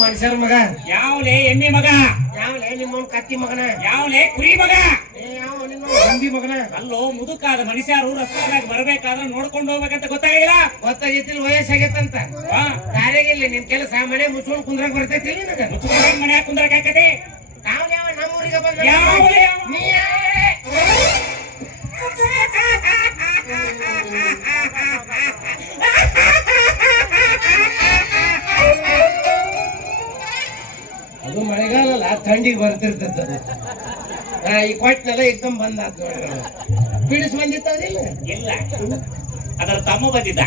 ಮನುಷ್ಯರ ಮಗ ಯಾವ್ಲೇ ಎಮ್ಮೆ ಮಗ ಯಾವಲೇ ನಿಮ್ಮ ಕತ್ತಿ ಮಗನ ಯಾವ್ಲೇ ಕುರಿ ಮಗ ಯಾವ ನಿನ್ನ ಹಂದಿ ಮಗನ ಅಲ್ಲೋ ಮುದುಕಾದ ಮನುಷ್ಯರು ರಸ್ತೆಯಾಗ ಬರ್ಬೇಕಾದ್ರೆ ನೋಡ್ಕೊಂಡು ಹೋಗ್ಬೇಕಂತ ಗೊತ್ತಾಗಿಲ್ಲ ಗೊತ್ತಾಗೈತಿಲ್ ವಯಸ್ಸಾಗೈತಂತ ದಾರಿಗಿಲ್ಲ ನಿನ್ ಕೆಲಸ ಮನೆ ಮುಚ್ಕೊಂಡು ಕುಂದ್ರಾಗ ಬರ್ತೈತಿ ನಿನಗ ಮನ್ಯಾಗ ಕುಂದ್ರಕ್ ಹಾಕತೆ ಯಾವ ನಮ್ಮೂರಿಗೆ ಬಂದ ಯಾವ್ಲೇ ನೀ ಯಾವಲೇ ಅದು ಮಳೆಗಾಲ ಅಲ್ಲ ಥಂಡಿಗೆ ಬರ್ತಿರ್ತದ ಈ ಕೊಟ್ಟನೆಲ್ಲ ಏಕದಮ್ ಬಂದ್ ಆತ್ ನೋಡ್ರಿ ಬಿಡಿಸ್ ಬಂದಿತ್ತದಿಲ್ಲ ಇಲ್ಲ ಅದರ ತಮ್ಮ ಬಂದಿದ್ದ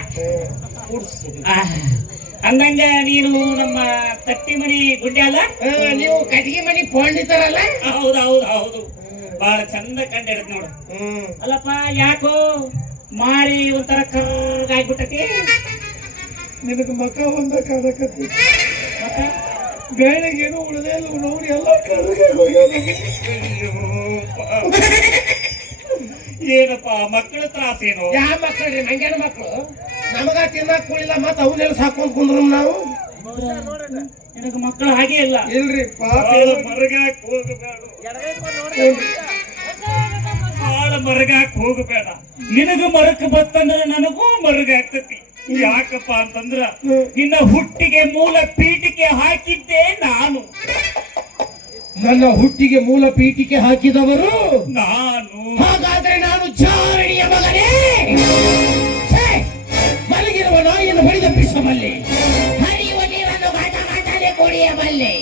ಅಂದಂಗ ನೀನು ನಮ್ಮ ತಟ್ಟಿ ಮನಿ ಗುಡ್ಡೆ ಅಲ್ಲ ನೀವು ಕಟ್ಗಿ ಮನಿ ಪೋಂಡಿತಾರಲ್ಲ ಹೌದು ಹೌದು ಹೌದು ಬಹಳ ಚಂದ ಕಂಡಿಡತ್ ನೋಡು ಅಲ್ಲಪ್ಪ ಯಾಕೋ ಮಾರಿ ಒಂಥರ ಕರ್ಗಾಗ್ಬಿಟ್ಟತಿ ನಿನಗೆ ಮಕ್ಕ ಒಂದ ಕಾಣಕತ್ತಿ ಬೇಳೆಗೇನು ಉಳಿದೇ ಇಲ್ಲ ನೋಡಿ ಎಲ್ಲ ಏನಪ್ಪ ಮಕ್ಕಳ ತ್ರಾಸೇನು ಯಾವ ಮಕ್ಕಳ್ರಿ ನಂಗೇನು ಮಕ್ಕಳು ನಮಗ ತಿನ್ನಕ್ ಕೂಡಿಲ್ಲ ಮತ್ತ ಅವನ್ನೆಲ್ಲ ಸಾಕೊಂಡ್ ಕುಂದ್ರು ನಾವು ನಿನಗ ಮಕ್ಕಳು ಹಾಗೆ ಇಲ್ಲ ಇಲ್ರಿ ಪಾಪ ಮರಗಾಕ್ ಹೋಗಬೇಡ ಬಾಳ ಮರಗಾಕ್ ಹೋಗಬೇಡ ನಿನಗ ಮರಕ ಬತ್ತಂದ್ರ ನನಗೂ ಮರಗಾಗ್ತತಿ ಯಾಕಪ್ಪ ಅಂತಂದ್ರ ನಿನ್ನ ಹುಟ್ಟಿಗೆ ಮೂಲ ಪೀಠಿಕೆ ಹಾಕಿದ್ದೆ ನಾನು ನನ್ನ ಹುಟ್ಟಿಗೆ ಮೂಲ ಪೀಠಿಕೆ ಹಾಕಿದವರು ನಾನು ಹಾಗಾದ್ರೆ ನಾನು ಜಾರಣಿಯ ಮಗನೇ ಮಲಗಿರುವ ನಾಯಿಯನ್ನು ಹೊಡೆದಪ್ಪಿಸಬಲ್ಲೆ ಹರಿಯುವ ನೀರನ್ನು ಘಾಟನೆ ಕುಡಿಯಬಲ್ಲೆ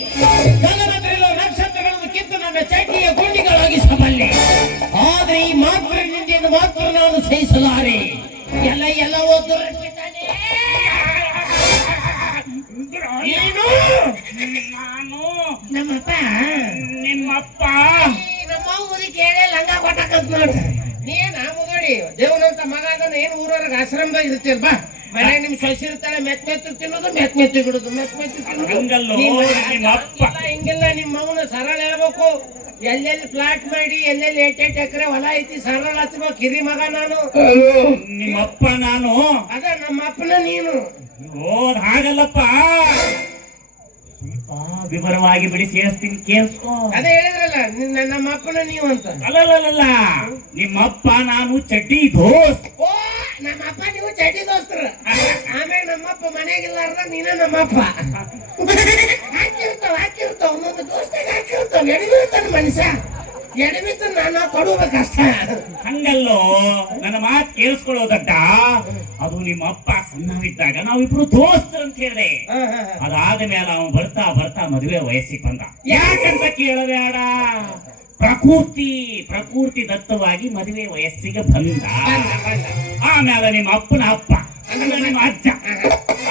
ಗಗನದಲ್ಲಿರುವ ನಕ್ಷತ್ರಗಳನ್ನು ಕಿತ್ತು ನನ್ನ ಚಡ್ಡಿಯ ಗುಂಡಿಗಳಾಗಿಸಬಲ್ಲೆ ಆದ್ರೆ ಈ ಮಾತೃನಿಂದೆಯನ್ನು ಮಾತ್ರ ನಾನು ಸಹಿಸಲಾರೆ ಎಲ್ಲ ಓದ್ತಾನೆ ನೀನು ನಾನು ನಮ್ಮಪ್ಪ ನಿಮ್ಮಪ್ಪ ನಮ್ಮ ಮುದಿ ಕೇಳಿ ಲಂಗ ಕೊಟ್ಟಕಂತ ನೋಡ್ರಿ ನೀನ್ ಮುಗಡಿ ದೇವನಂತ ಮಗ ಅದನ್ನ ಏನ್ ಊರವ್ರಿಗೆ ಆಶ್ರಮದಾಗ ಇರ್ತೀರ ಬಾ ಮನೆ ನಿಮ್ ಸೊಸಿ ಇರ್ತಾಳೆ ಮೆತ್ತು ತಿನ್ನೋದು ಮೆತ್ತು ಬಿಡುದು ಮೆತ್ತು ಹಂಗಲ್ಲೋ ನಿಮ್ಮಪ್ಪ ಹಿಂಗೆಲ್ಲ ನಿಮ್ಮ ಮಗನ ಸರಳ ಹೇಳ್ಬೇಕು ಎಲ್ಲೆಲ್ಲಿ ಪ್ಲಾಟ್ ಮಾಡಿ ಎಲ್ಲೆಲ್ಲಿ 8 ಎಕರೆ ಹೊಲ ಐತಿ ಸರಳ ಹಚ್ಬೇಕು ಹಿರಿ ಮಗ ನಾನು ನಿಮ್ಮಪ್ಪ ನಾನು ಅದ ನಮ್ಮ ಅಪ್ಪನ ನೀನು ಓದ್ ಹಾಗಲ್ಲಪ್ಪ ವಿವರವಾಗಿ ಬಿಡಿಸಿ ಹೇಳ್ತೀನಿ ಕೇಳಿಸ್ಕೋ ಅದೇ ಹೇಳಿದ್ರಲ್ಲ ನಮ್ಮ ಅಪ್ಪನ ನೀವು ಅಂತ ಅಲ್ಲಲ್ಲ ನಿಮ್ಮಪ್ಪ ನಾನು ಚಡ್ಡಿ ದೋಸ್ತ್ ಓ ನಮ್ಮಪ್ಪ ನೀವು ಚಡ್ಡಿ ದೋಸ್ತರ ಆಮೇಲೆ ನಮ್ಮಪ್ಪ ಮನೆಗಿಲ್ಲಾರ್ದ ನೀನ ನಮ್ಮಪ್ಪ ಹಾಕಿರ್ತಾವ ಒಂದೊಂದು ದೋಸ್ತಿಗೆ ಹಾಕಿರ್ತಾವ ಎಡವಿರ್ತಾನ ಮನುಷ್ಯ ಎಡವಿತ ನಾನು ಕೊಡಬೇಕಷ್ಟ ಹಂಗಲ್ಲೋ ನನ್ನ ಮಾತು ಕೇಳಿಸ್ಕೊಳ್ಳೋದಡ್ಡ ಅದು ನಿಮ್ಮ ಅಪ್ಪ ಸಣ್ಣವಿದ್ದಾಗ ನಾವಿಬ್ರು ದೋಸ್ತರು ಅಂತ ಹೇಳಿದೆ ಅದಾದ ಮೇಲೆ ಅವನು ಬರ್ತಾ ಬರ್ತಾ ಮದುವೆ ವಯಸ್ಸಿಗೆ ಬಂದ ಯಾಕಂತ ಕೇಳಬೇಡ ಪ್ರಕೃತಿ ದತ್ತವಾಗಿ ಮದುವೆ ವಯಸ್ಸಿಗೆ ಬಂದ ಆಮೇಲೆ ನಿಮ್ಮ ಅಪ್ಪನ ಅಪ್ಪ ನಿಮ್ಮ ಅಜ್ಜ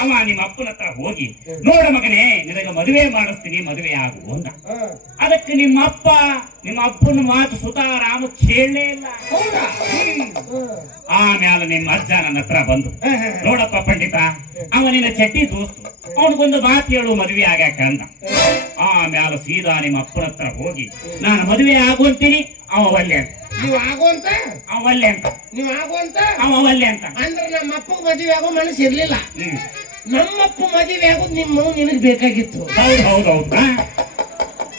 ಅವ ನಿಮ್ಮ ಅಪ್ಪನ ಹತ್ರ ಹೋಗಿ ನೋಡ ಮಗನೇ ನಿನಗೆ ಮದುವೆ ಮಾಡಿಸ್ತೀನಿ ಮದುವೆ ಆಗು ಅಂದ ಅದಕ್ಕೆ ನಿಮ್ಮ ಅಪ್ಪನ ಮಾತು ಸುತಾರಾಮ ಕೇಳಲೇ ಇಲ್ಲ ಆಮೇಲೆ ನಿಮ್ಮ ಅಜ್ಜ ನನ್ನ ಹತ್ರ ಬಂದು ನೋಡಪ್ಪ ಪಂಡಿತ ಅವನಿನ ಚಟ್ಟಿ ದೋಸ್ತು ಅವನಿಗೊಂದು ಮಾತು ಹೇಳು ಮದುವೆ ಆಗಾಕ ಅಂದ ಆಮೇಲೆ ಸೀದಾ ನಿಮ್ಮ ಅಪ್ಪನ ಹತ್ರ ಹೋಗಿ ನಾನು ಮದುವೆ ಆಗುವಂತೀನಿ ಅವ ಒಲ್ಲೆ ಅಂತ ನೀವು ಆಗುವಂತ ಅವ ಒಲ್ಲೆ ಅಂತ ನೀವು ಆಗುವಂತ ಅವ ಒಲ್ಲೆ ಅಂತ ಅಂದ್ರೆ ನಮ್ಮ ಅಪ್ಪ ಮದುವೆ ಆಗೋ ಮನಸ್ಸು ಇರ್ಲಿಲ್ಲ ನಮ್ಮಪ್ಪ ಮದುವೆ ಆಗೋದು ನಿಮ್ಮ ನಿನಗ್ ಬೇಕಾಗಿತ್ತು ಹೌದು ಹೌದು ಹೌದು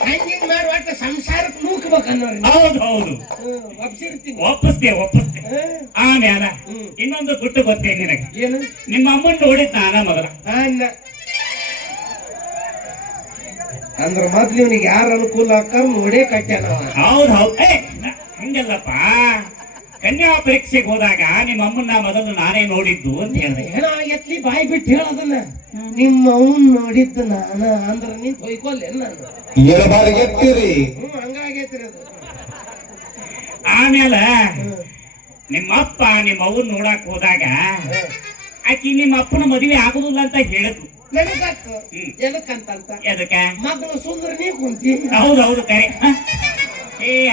ಹಂಗಿಂಗ್ ಮಾಡುವ ಸಂಸಾರಕ್ಕೆ ನೂಕ್ಬೇಕನ್ನೋರು ಹೌದು ಒಪ್ಸಿರ್ತೀನಿ ಒಪ್ಪಿಸ್ತೆ ಆಮೇಲೆ ಇನ್ನೊಂದು ಗುಟ್ಟು ಗೊತ್ತೇ ನಿನಗೆ ಏನು ನಿಮ್ಮ ಅಮ್ಮನ್ ನೋಡಿದ್ ನಾನ ಮೊದಲ ಅಂದ್ರ ಮೊದ್ಲು ಇವನಿಗೆ ಯಾರು ಅನುಕೂಲ ಆಕಾರ ನೋಡೇ ಕಟ್ಟ್ಯಾನ ಹೌದು ಹಂಗಲ್ಲಪ್ಪ ಕನ್ಯಾ ಪರೀಕ್ಷೆಗೆ ಹೋದಾಗ ನಿಮ್ಮ ಅಮ್ಮನ್ನ ಮೊದಲು ನಾನೇ ನೋಡಿದ್ದು ಅಂತ ಹೇಳಿದೆ ಎತ್ಲಿ ಬಾಯಿ ಬಿಟ್ಟು ಹೇಳೋದನ್ನ ನಿಮ್ಮ ಅವನ್ ನೋಡಿದ್ದು ನಾನ ಅಂದ್ರ ನೀನ್ ತೊಯ್ಕೊಲ್ಲೆ ನಾನು ಹಂಗಾಗೈತ್ರಿ ಅದು ಆಮೇಲೆ ನಿಮ್ಮಪ್ಪ ನಿಮ್ಮ ಅವನ್ ನೋಡಕ್ ಹೋದಾಗ ಆಕಿ ನಿಮ್ಮ ಅಪ್ಪನ ಮದುವೆ ಆಗುದಿಲ್ಲ ಅಂತ ಹೇಳಿದ್ರು ನನಗತ್ತು ಎದಕ್ಕಂತ ಎದಕ್ಕೆ ಮಗಳು ಸುಂದರ ನೀ ಕುಂತಿ ಹೌದು ಕರೆ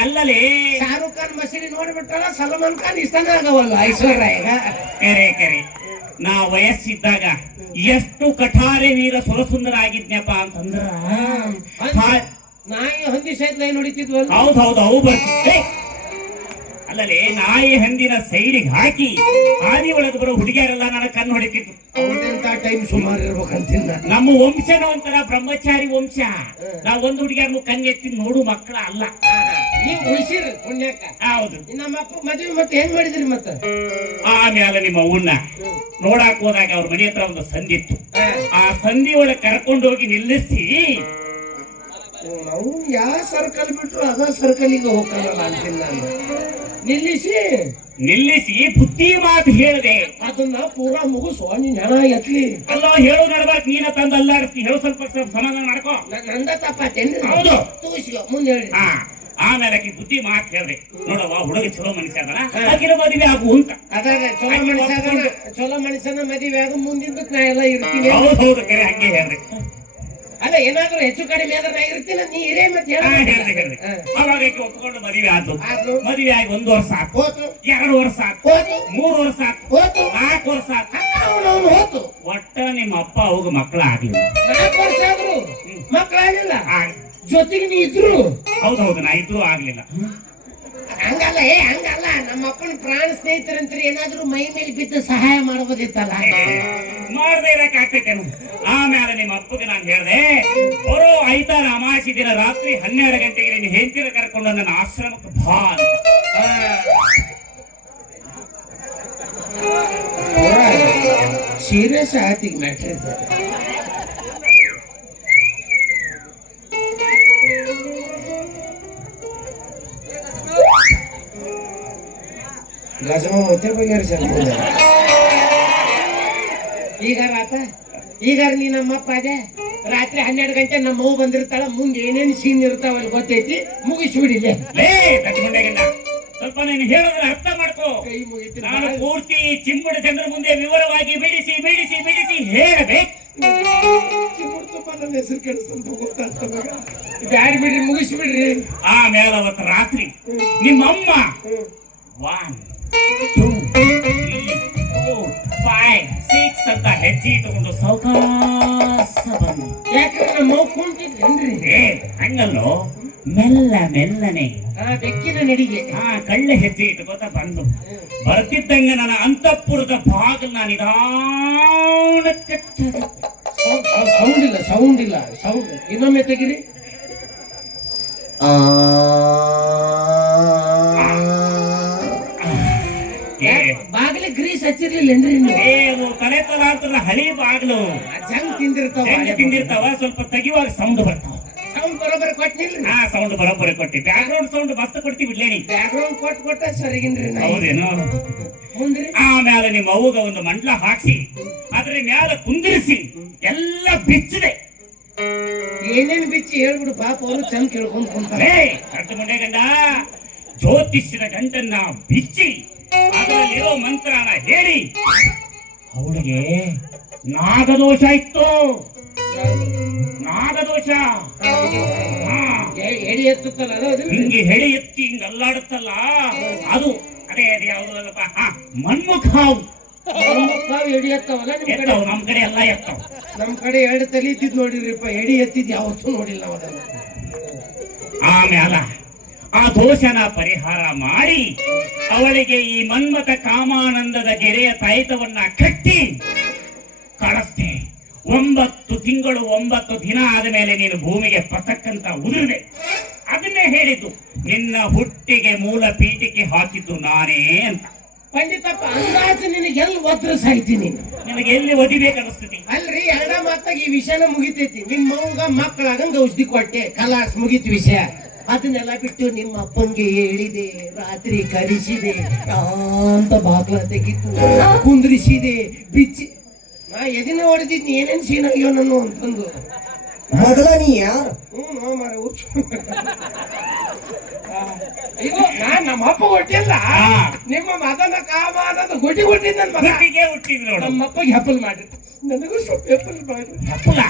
ಅಲ್ಲಲೇ ಶಾರುಖ್ ಖಾನ್ ಮಸೀದಿ ನೋಡ್ಬಿಟ್ಟಾರ ಸಲ್ಮಾನ್ ಖಾನ್ ಇಷ್ಟನೇ ಆಗವಲ್ಲ ಐಶ್ವರ್ಯ ಈಗ ಕರೆ ನಾ ವಯಸ್ಸಿದ್ದಾಗ ಎಷ್ಟು ಕಠಾರೆ ವೀರ ಸುರಸುಂದರ ಆಗಿದ್ನಪ್ಪ ಅಂತಂದ್ರ ನಾಯಿ ಹಂದಿ ಸಹಿತ ನೋಡಿತಿದ್ವಲ್ಲ ಹೌದು ಅವು ಅಲ್ಲಲೇ ನಾಯಿ ಹಂದಿನ ಸೈಡಿಗೆ ಹಾಕಿ ಹಾದಿ ಒಳಗೆ ಬರೋ ಹುಡುಗಿಯರೆಲ್ಲ ನನ್ನ ಕಣ್ಣು ಹೊಡಿತಿತ್ತು. ಅವ್ರದೆಂತ ಟೈಮ್ ಸುಮಾರು ಇರ್ಬೇಕಂತಿಲ್ಲ. ನಮ್ಮ ವಂಶನ ಒಂಥರ ಬ್ರಹ್ಮಚಾರಿ ವಂಶ. ನಾವ್ ಒಂದು ಹುಡುಗಿಯರ್ನು ಕಣ್ಣೆತ್ತಿ ನೋಡು ಮಕ್ಕಳ ಅಲ್ಲ. ನೀವು ಉಳಿಸಿರಿ ಪುಣ್ಯಕ್ಕ. ಹೌದು. ನಮ್ಮ ಅಪ್ಪ ಮದುವೆ ಮತ್ತೆ ಏನ್ ಮಾಡಿದ್ರಿ ಮತ್ತ? ಆಮೇಲೆ ನಿಮ್ಮ ಅವನ್ನ ನೋಡಾಕ್ ಹೋದಾಗ ಅವ್ರ ಮನೆ ಹತ್ರ ಒಂದು ಸಂದಿತ್ತು. ಆ ಸಂಧಿ ಒಳಗೆ ಕರ್ಕೊಂಡು ಹೋಗಿ ನಿಲ್ಲಿಸಿ, ನಾವು ಯಾವ ಸರ್ಕಲ್ ಬಿಟ್ರು ಅದ ಸರ್ಕಲಿಗೆ ಹೋಗಲ್ಲ ಅಂತಿಲ್ಲ ನಾನು. ನಿಲ್ಲಿಸಿ ಬುದ್ಧಿ ಮಾತು ಹೇಳಿದೆ. ಅದನ್ನ ಪೂರಾ ಮುಗಿಸು, ನೀನ್ ಹೆಣ ಎತ್ಲಿ. ಅಲ್ಲ ಹೇಳು ನಡ್ಬಾರ್ದು, ನೀನ ತಂದು ಅಲ್ಲಾಡಿಸ್ತಿ. ಹೇಳು ಸ್ವಲ್ಪ ಸಮಾಧಾನ ಮಾಡ್ಕೋ. ನಂದ ತಪ್ಪಾತೇನ್ರಿ? ಹೌದು. ತೂಸ್ಕೊ ಮುಂದೆ ಹೇಳಿ. ಆಮೇಲೆ ಆಕಿ ಬುದ್ಧಿ ಮಾತು ಹೇಳ್ದೆ. ನೋಡವ್ವ, ಹುಡುಗ ಚಲೋ ಮನುಷ್ಯ ಅದನ, ಆಕಿನ ಮದುವೆ ಆಗು ಅಂತ. ಅದಾಗ ಚಲೋ ಮನುಷ್ಯನ ಮದುವೆ ಆಗ ಮುಂದಿನ ನಾ ಎಲ್ಲ ಇರ್ತೀನಿ. ಹೌದು, ಕರೆ ಹಂಗೆ ಹೇಳ್ದೆ. ಅಲ್ಲ ಏನಾದ್ರು ಹೆಚ್ಚು ಕಡಿಮೆ ಆದ್ರೆ ನಾ ಇರ್ತೀನಿ, ನೀ ಇರೇ ಮತ್ತೆ ಹೇಳ್ದೆ. ಅವಾಗ ಆಕಿ ಒಪ್ಕೊಂಡು ಮದುವೆ ಆದ್ರು. ಮದುವೆ ಆಗಿ 1 ವರ್ಷ ಆತು, 2 ವರ್ಷ ಆತು, 3 ವರ್ಷ ಆತು, 4 ವರ್ಷ ಆತು. ಹೋತು. ಒಟ್ಟ ನಿಮ್ಮ ಅಪ್ಪ ಅವಾಗ ಮಕ್ಕಳ ಆಗ್ಲಿಲ್ಲ. 4 ವರ್ಷ ಆದ್ರು ಮಕ್ಕಳಾಗಿಲ್ಲ. ಜೊತೆಗೆ ನೀ ಇದ್ರು. ಹೌದೌದು, ನಾ ಇದ್ರು ಆಗ್ಲಿಲ್ಲ. ಹಂಗಲ್ಲ ಹಂಗಲ್ಲ, ನಮ್ಮ ಅಪ್ಪನ ಪ್ರಾಣ ಸ್ನೇಹಿತರಂತ್ರಿ ಏನಾದ್ರು ಮೈ ಮೇಲೆ ಬಿದ್ದು ಸಹಾಯ ಮಾಡಬಹುದಿತ್ತಲ್ಲ. ಮಾಡದೇ ಇರಕ್ ಆಗ್ತೈತೇನು. ಆಮೇಲೆ ನಿಮ್ಮ ಅಪ್ಪಗೆ ನಾನು ಹೇಳ್ದೆ, ಬರೋ ಐತಾರ ಅಮಾಸಿ ದಿನ ರಾತ್ರಿ 12 ಗಂಟೆಗೆ ನಿನ್ನ ಹೆಂಡತಿನ ಕರ್ಕೊಂಡು ನನ್ನ ಆಶ್ರಮಕ್ಕೆ ಬಾ ಅಂತ. ಸೀರಿಯಸ್ ಆಯ್ತು ಈಗ ಮ್ಯಾಟ್ರ್ ಇದೆ. ಗಜಮ ಮತ್ತೆ ಬಗೆಹರಿಸ ಈಗ ನೀ ನಮ್ಮಪ್ಪ ಅದೇ ರಾತ್ರಿ 12 ಗಂಟೆ ನಮ್ಮ ಮಗು ಬಂದಿರ್ತಾಳ, ಮುಂದೆ ಏನೇನು ಸೀನ್ ಇರ್ತಾವಲ್ಲಿ ಗೊತ್ತೈತಿ, ಮುಗಿಸ್ಬಿಡಿಲೆ. ಸ್ವಲ್ಪ ನೀನು ಹೇಳೋದ್ರ ಅರ್ಥ ಮಾಡ್ಕೋ. ಕೈ ಮುಗಿತು. ನಾನು ಪೂರ್ತಿ ಚಿಂಬುಡ ಜನರ ಮುಂದೆ ವಿವರವಾಗಿ ಬಿಡಿಸಿ ಬಿಡಿಸಿ ಬಿಡಿಸಿ ಹೇಳಬೇಕು. ಚಿಂಬುಡ ತುಪ್ಪ ನನ್ನ ಹೆಸರು ಕೆಡಿಸ್ತಂತ ಗೊತ್ತಾಗ್ತದ. ಬ್ಯಾಡ್ ಬಿಡ್ರಿ, ಮುಗಿಸ್ಬಿಡ್ರಿ. ಆಮೇಲೆ ಅವತ್ತು ರಾತ್ರಿ ನಿಮ್ಮಮ್ಮ 1 2 3 4 5 6 ಅಂತ ಹೆಜ್ಜೆ ಇಟ್ಟುಕೊಂಡು ಸಾವಕಾಶ ಬಂದು. ಯಾಕಂದ್ರೆ ನಮ್ಮ ಮಗು ಕುಂತಿದ್ರೇನ್ರಿ? ಹಂಗಲ್ಲೋ, ಮೆಲ್ಲನೆ ಬೆಕ್ಕಿನ ನಡಿಗೆ ಕಳ್ಳ ಹೆಜ್ಜೆ ಇಟ್ಕೋತ ಬಂದು ಬರ್ತಿದ್ದಂಗ ನನ್ನ ಅಂತಃಪುರದ ಬಾಗಿಲು ನಾನು ನಿಧಾನಕ್ಕೆ ಸೌಂಡ್ ಇಲ್ಲ. ಇನ್ನೊಮ್ಮೆ ತೆಗಿರಿ. ಬಾಗಿಲು ಗ್ರೀಸ್ ಹಚ್ಚಿರ್ಲಿಲ್ಲೇನ್ರಿ? ತಲೆ ತರ ಅಂತಲ್ಲ, ಹಳಿ ಬಾಗಿಲು ಜಂಗ್ ತಿಂದಿರ್ತಾವ. ಸ್ವಲ್ಪ ತೆಗಿಯುವಾಗ ಸೌಂಡ್ ಬರ್ತಾವ. ಸೌಂಡ್ ಬರೋಬ್ಬರಿ ಕೊಟ್ಟಿಲ್ರಿ? ಸೌಂಡ್ ಬರೋಬ್ಬರಿ ಕೊಟ್ಟಿ. ಬ್ಯಾಕ್ ಗ್ರೌಂಡ್ ಸೌಂಡ್ ಮಸ್ತ್ ಕೊಡ್ತೀವಿ ಬಿಡ್ಲೇನಿ. ಬ್ಯಾಕ್ ಗ್ರೌಂಡ್ ಕೊಟ್ಟ ಸರಿಗಿನ್ರಿ. ಹೌದೇನು? ಆಮೇಲೆ ನಿಮ್ಮ ಅವ್ವಗ ಒಂದು ಮಂಡ್ಲ ಹಾಕ್ಸಿ ಅದ್ರ ಮ್ಯಾಲ ಕುಂದಿರಿಸಿ ಎಲ್ಲ ಬಿಚ್ಚಿದೆ. ಏನೇನ್ ಬಿಚ್ಚಿ ಹೇಳ್ಬಿಡು, ಪಾಪ ಅವರು ಚಂದ ಕೇಳ್ಕೊಂಡ್ ಕುಂತಾರೆ. ಕಟ್ಟು ಮುಂಡೆ ಗಂಡ ಜ್ಯೋತಿಷ್ಯದ ಗಂಟನ್ನ ಬಿಚ್ಚಿ ಅದರಲ್ಲಿರೋ ಮಂತ್ರನ ಹೇಳಿ ಅವಳಿಗೆ ನಾಗದೋಷ ಇತ್ತು. ನಾಗದೋಷ ಎಡಿ ಎತ್ತುತ್ತಲ್ಲ, ಹಿಂಗೆ ಹೆಡಿ ಎತ್ತಿ ಹಿಂಗ ಅಲ್ಲಾಡುತ್ತಲ್ಲ, ಅದು ಅದೇ ಯಾವ್ದಲ್ಲಪ್ಪ, ಮನ್ಮುಖಾವು. ಎಡಿ ಎತ್ತವಲ್ಲ ನಮ್ ಕಡೆ ಎಲ್ಲ ಎತ್ತವ. ನಮ್ ಕಡೆ 2 ತಲೆ ಇದ್ದಿದ್ ನೋಡಿದ್ರಿಪ್ಪ, ಎಡಿ ಎತ್ತಿದ್ ಯಾವತ್ತೂ ನೋಡಿಲ್ಲ ನಾವು ಅದನ್ನ. ಆಮೇಲೆ ಆ ದೋಷನ ಪರಿಹಾರ ಮಾಡಿ ಅವಳಿಗೆ ಈ ಮನ್ಮಥ ಕಾಮಾನಂದದ ಗೆರೆಯ ತಾಯಿತವನ್ನ ಕಟ್ಟಿ ಕಳಿಸ್ತೆ. 9 ತಿಂಗಳು 9 ದಿನ ಆದ ಮೇಲೆ ನೀನು ಭೂಮಿಗೆ ಪತಕ್ಕಂತ ಉದುರಿದೆ. ಅದನ್ನೇ ಹೇಳಿದ್ದು, ನಿನ್ನ ಹುಟ್ಟಿಗೆ ಮೂಲ ಪೀಠಿಕೆ ಹಾಕಿದ್ದು ನಾನೇ ಅಂತ. ಪಂಡಿತಪ್ಪ, ಅಂದಾಜು ನಿನಗೆ ಎಲ್ಲಿ ಒದ್ರ ಸಾಯ್ತೀನಿ? ನಿನಗೆ ಎಲ್ಲಿ ಒದಿಬೇಕನ್ನಿಸ್ತೀತಿ? ಅಲ್ರಿ, 2 ಮಾತಾಗ ಈ ವಿಷಯನ ಮುಗಿತೈತಿ. ನಿಮ್ಮ ಮಗ ಮಕ್ಕಳಾಗಂಗ ಔಷಧಿ ಕೊಟ್ಟೆ, ಕಲಾಸ್ ಮುಗಿತು ವಿಷಯ. ಅದನ್ನೆಲ್ಲ ಬಿಟ್ಟು ನಿಮ್ಮ ಅಪ್ಪನ್ಗೆ ಹೇಳಿದೆ, ರಾತ್ರಿ ಕರಿಸಿದೆ, ಅಂತ ಬಾಗ್ಲ ತೆಗಿತು, ಕುಂದ್ರಿಸಿದೆ, ಬಿಚ್ಚಿ. ನಾ ಎದಿನ ಹೊಡೆದಿದ್ನಿ, ಏನೇನ್ ಸೀನ್ ಆಗ್ಯೋ ನಾನು ಅಂತಂದು. ಮೊದಲ ನೀ ಯಾರು? ಈಗ ನಾನ್ ನಮ್ಮ ಅಪ್ಪ ಹೊಟ್ಟಿಲ್ಲ, ನಿಮ್ಮ ಮದನ ಕಾಮಾನದ ಗುಡಿ ಹುಟ್ಟಿದ್ ನನ್ ಮಗ. ಹುಟ್ಟಿದ್ ನೋಡು. ನಮ್ಮ ಅಪ್ಪಗೆ ಹೆಪ್ಪಲ್ ಮಾಡ್ರಿ, ನನಗೂ ಸ್ವಲ್ಪ ಹೆಪ್ಪಲ್ ಮಾಡ್ರಿ. ಹೆಪ್ಪಲ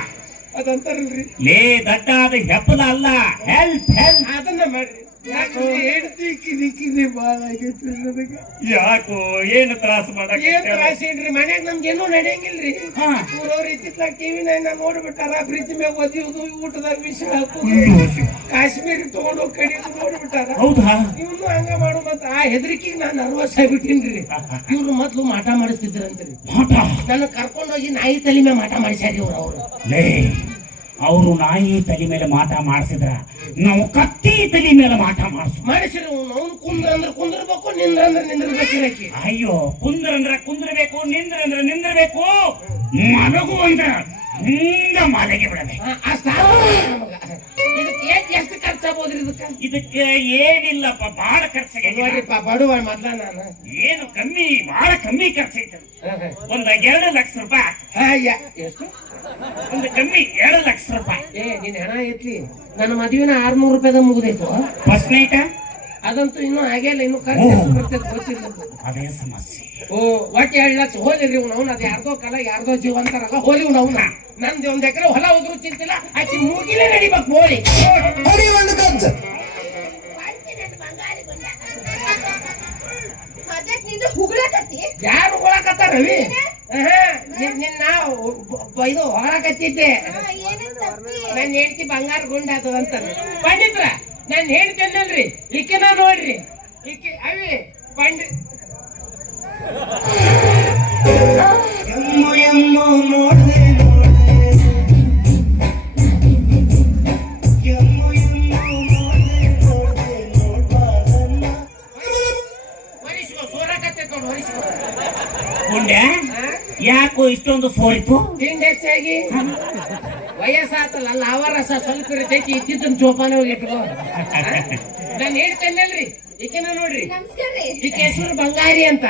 ಅದಂತಾರಲ್ರಿ, ಲೇ ದಡ್ಡ, ಅದು ಹೆಪ್ಪಲ ಅಲ್ಲ, ಹೆಲ್ಪ್. ಅದನ್ನ ಮಾಡ್ರಿ. ಹೆಂಡತಿ ಕಿರಿ ಕಿರಿ ಬಾಳ ಆಗೈತ್ರಿ ನನಗೆ. ಯಾಕೋ ಏನು ತ್ರಾಸ ಏನ್ ಮಾಡಕ್ಕೆ ತ್ರಾಸ ಏನ್ರಿ ಮನ್ಯಾಗ ನಮ್ಗೇನು ನಡೆಯಂಗಿಲ್ರಿ. ಊರವ್ರು ಇತ್ತಿತ್ಲಾಗ ಟಿವಿ ನೈನ್ ನೋಡ್ಬಿಟ್ಟಾರ, ಫ್ರಿಜ್ ಮ್ಯಾಗ ಒದಿಯುದು, ಊಟದಾಗ ವಿಷ ಹಾಕುದು, ಕಾಶ್ಮೀರಿ ತಗೊಂಡು ಕಡಿದು ನೋಡ್ಬಿಟ್ಟಾರ. ಹೌದಾ? ಇವ್ನು ಹಂಗ ಮಾಡು ಮತ್ತ ಆ ಹೆದರಿಕೆಗೆ ನಾನು ನರ್ವಸ್ ಆಗ್ಬಿಟ್ಟಿನ್ರಿ. ಇವ್ರು ಮೊದ್ಲು ಮಾಟ ಮಾಡಿಸ್ತಿದ್ರಂತ್ರಿ. ನನ್ನ ಕರ್ಕೊಂಡೋಗಿ ನಾಯಿ ತಲೆ ಮೇಲೆ ಮಾಟ ಮಾಡಿಸ್ಯಾರಿ ಅವ್ರು. ಲೇ, ಅವರು ನಾಯಿ ತಲೆ ಮೇಲೆ ಮಾಟ ಮಾಡಿಸಿದ್ರ ನಾವು ಕತ್ತಿ ತಲೆ ಮೇಲೆ ಮಾಟ ಮಾಡಿಸಿರಿ. ಅವ್ನು ಕುಂದ್ರ ಅಂದ್ರೆ ಕುಂದ್ರಬೇಕು, ನಿಂದ್ರ ಅಂದ್ರೆ ನಿಂದ್ರಬೇಕು. ಅಯ್ಯೋ, ಕುಂದ್ರಂದ್ರ ಕುಂದ್ರಬೇಕು, ನಿಂದ್ರಂದ್ರ ನಿಂದ್ರಬೇಕು, ಮಲಗು ಅಂದ್ರ ಹಿಂಗ ಮಲಗಿ ಬಿಡಬೇಕು. ಇದಕ್ಕೆ ಎಷ್ಟು ಖರ್ಚಾಗ್ಬೋದ್ರಿ? ಇದಕ್ಕೆ ಏನಿಲ್ಲಪ್ಪ, ಬಹಳ ಖರ್ಚಾಗ ನೋಡ್ರಿಪ್ಪ, ಬಡವ ಮೊದ್ಲ ನಾನು ಏನು ಕಮ್ಮಿ, ಬಹಳ ಕಮ್ಮಿ ಖರ್ಚೈತೆ. ಒಂದ್ 2 ಲಕ್ಷ ರೂಪಾಯಿ. ಎಷ್ಟು? ಒಂದು ಕಮ್ಮಿ 2 ಲಕ್ಷ ರೂಪಾಯಿ. ನಿನ್ ಹಣ ಐತ್ಲಿ. ನನ್ನ ಮದುವಿನ 600 ರೂಪಾಯಿದ ಮುಗ್ದೈತು. ಫಸ್ಟ್ ನೈಟ್ ಅದಂತೂ ಇನ್ನೂ ಆಗಿಲ್ಲ, ಇನ್ನು ಖರ್ಚು ಬರ್ತೈತೆ ಗೊತ್ತಿಲ್ಲ. ಅದೇ ಸಮಸ್ಯೆ. ಒಟ್ಟು 2 ಲಕ್ಷ ಹೋಲಿರಿ. ಅವ್ನು ಅದು ಯಾರ್ದೋ ಕಾಲ ಯಾರ್ದೋ ಜೀವ ಅಂತಾರಲ್ಲ, ಹೋಲಿ ಅವ್ನ. ನಂದು 1 ಎಕರೆ ಹೊಲ ಹೋದ್ರು ಚಿಂತಿಲ್ಲ, ಆಕಿ ಮೂಗಿಲೇ ನಡಿಬೇಕು ಬೋಳಿ. ಒಂದು ಕಜ್ಜ ಯಾರು ಹೊಳಕತ್ತಾರ ರವಿ? ನಿನ್ನ ಇದು ಹೊರಕತ್ತಿದ್ದೆ. ನನ್ನ ಹೆಂಡತಿ ಬಂಗಾರ ಗುಂಡ ಅದು ಅಂತ ಪಂಡಿತ್ರ. ನಾನು ಹೇಳ್ತೇನಲ್ರಿ, ಈಕೆನ ನೋಡ್ರಿ, ಈಕೆ ಅವಿ ಪಂಡಿತ್ ಯಾಕೋ ಇಷ್ಟೊಂದು ಸೋರಿತು? ತಿಂಡಿ ಹೆಚ್ಚಾಗಿ ವಯಸ್ಸಾತಲ್ಲ, ಲಾವರಸ ಸ್ವಲ್ಪ ಇರ್ತೈತಿ. ಇತ್ತಿದ್ದನ್ ಜೋಪಾನ ಹೋಗಿ ಇಟ್ಕೋ. ನಾನು ಹೇಳ್ತೇನಲ್ರಿ, ಈಕೆನ ನೋಡ್ರಿ, ಈಕೆ ಹೆಸರು ಬಂಗಾರಿ ಅಂತ.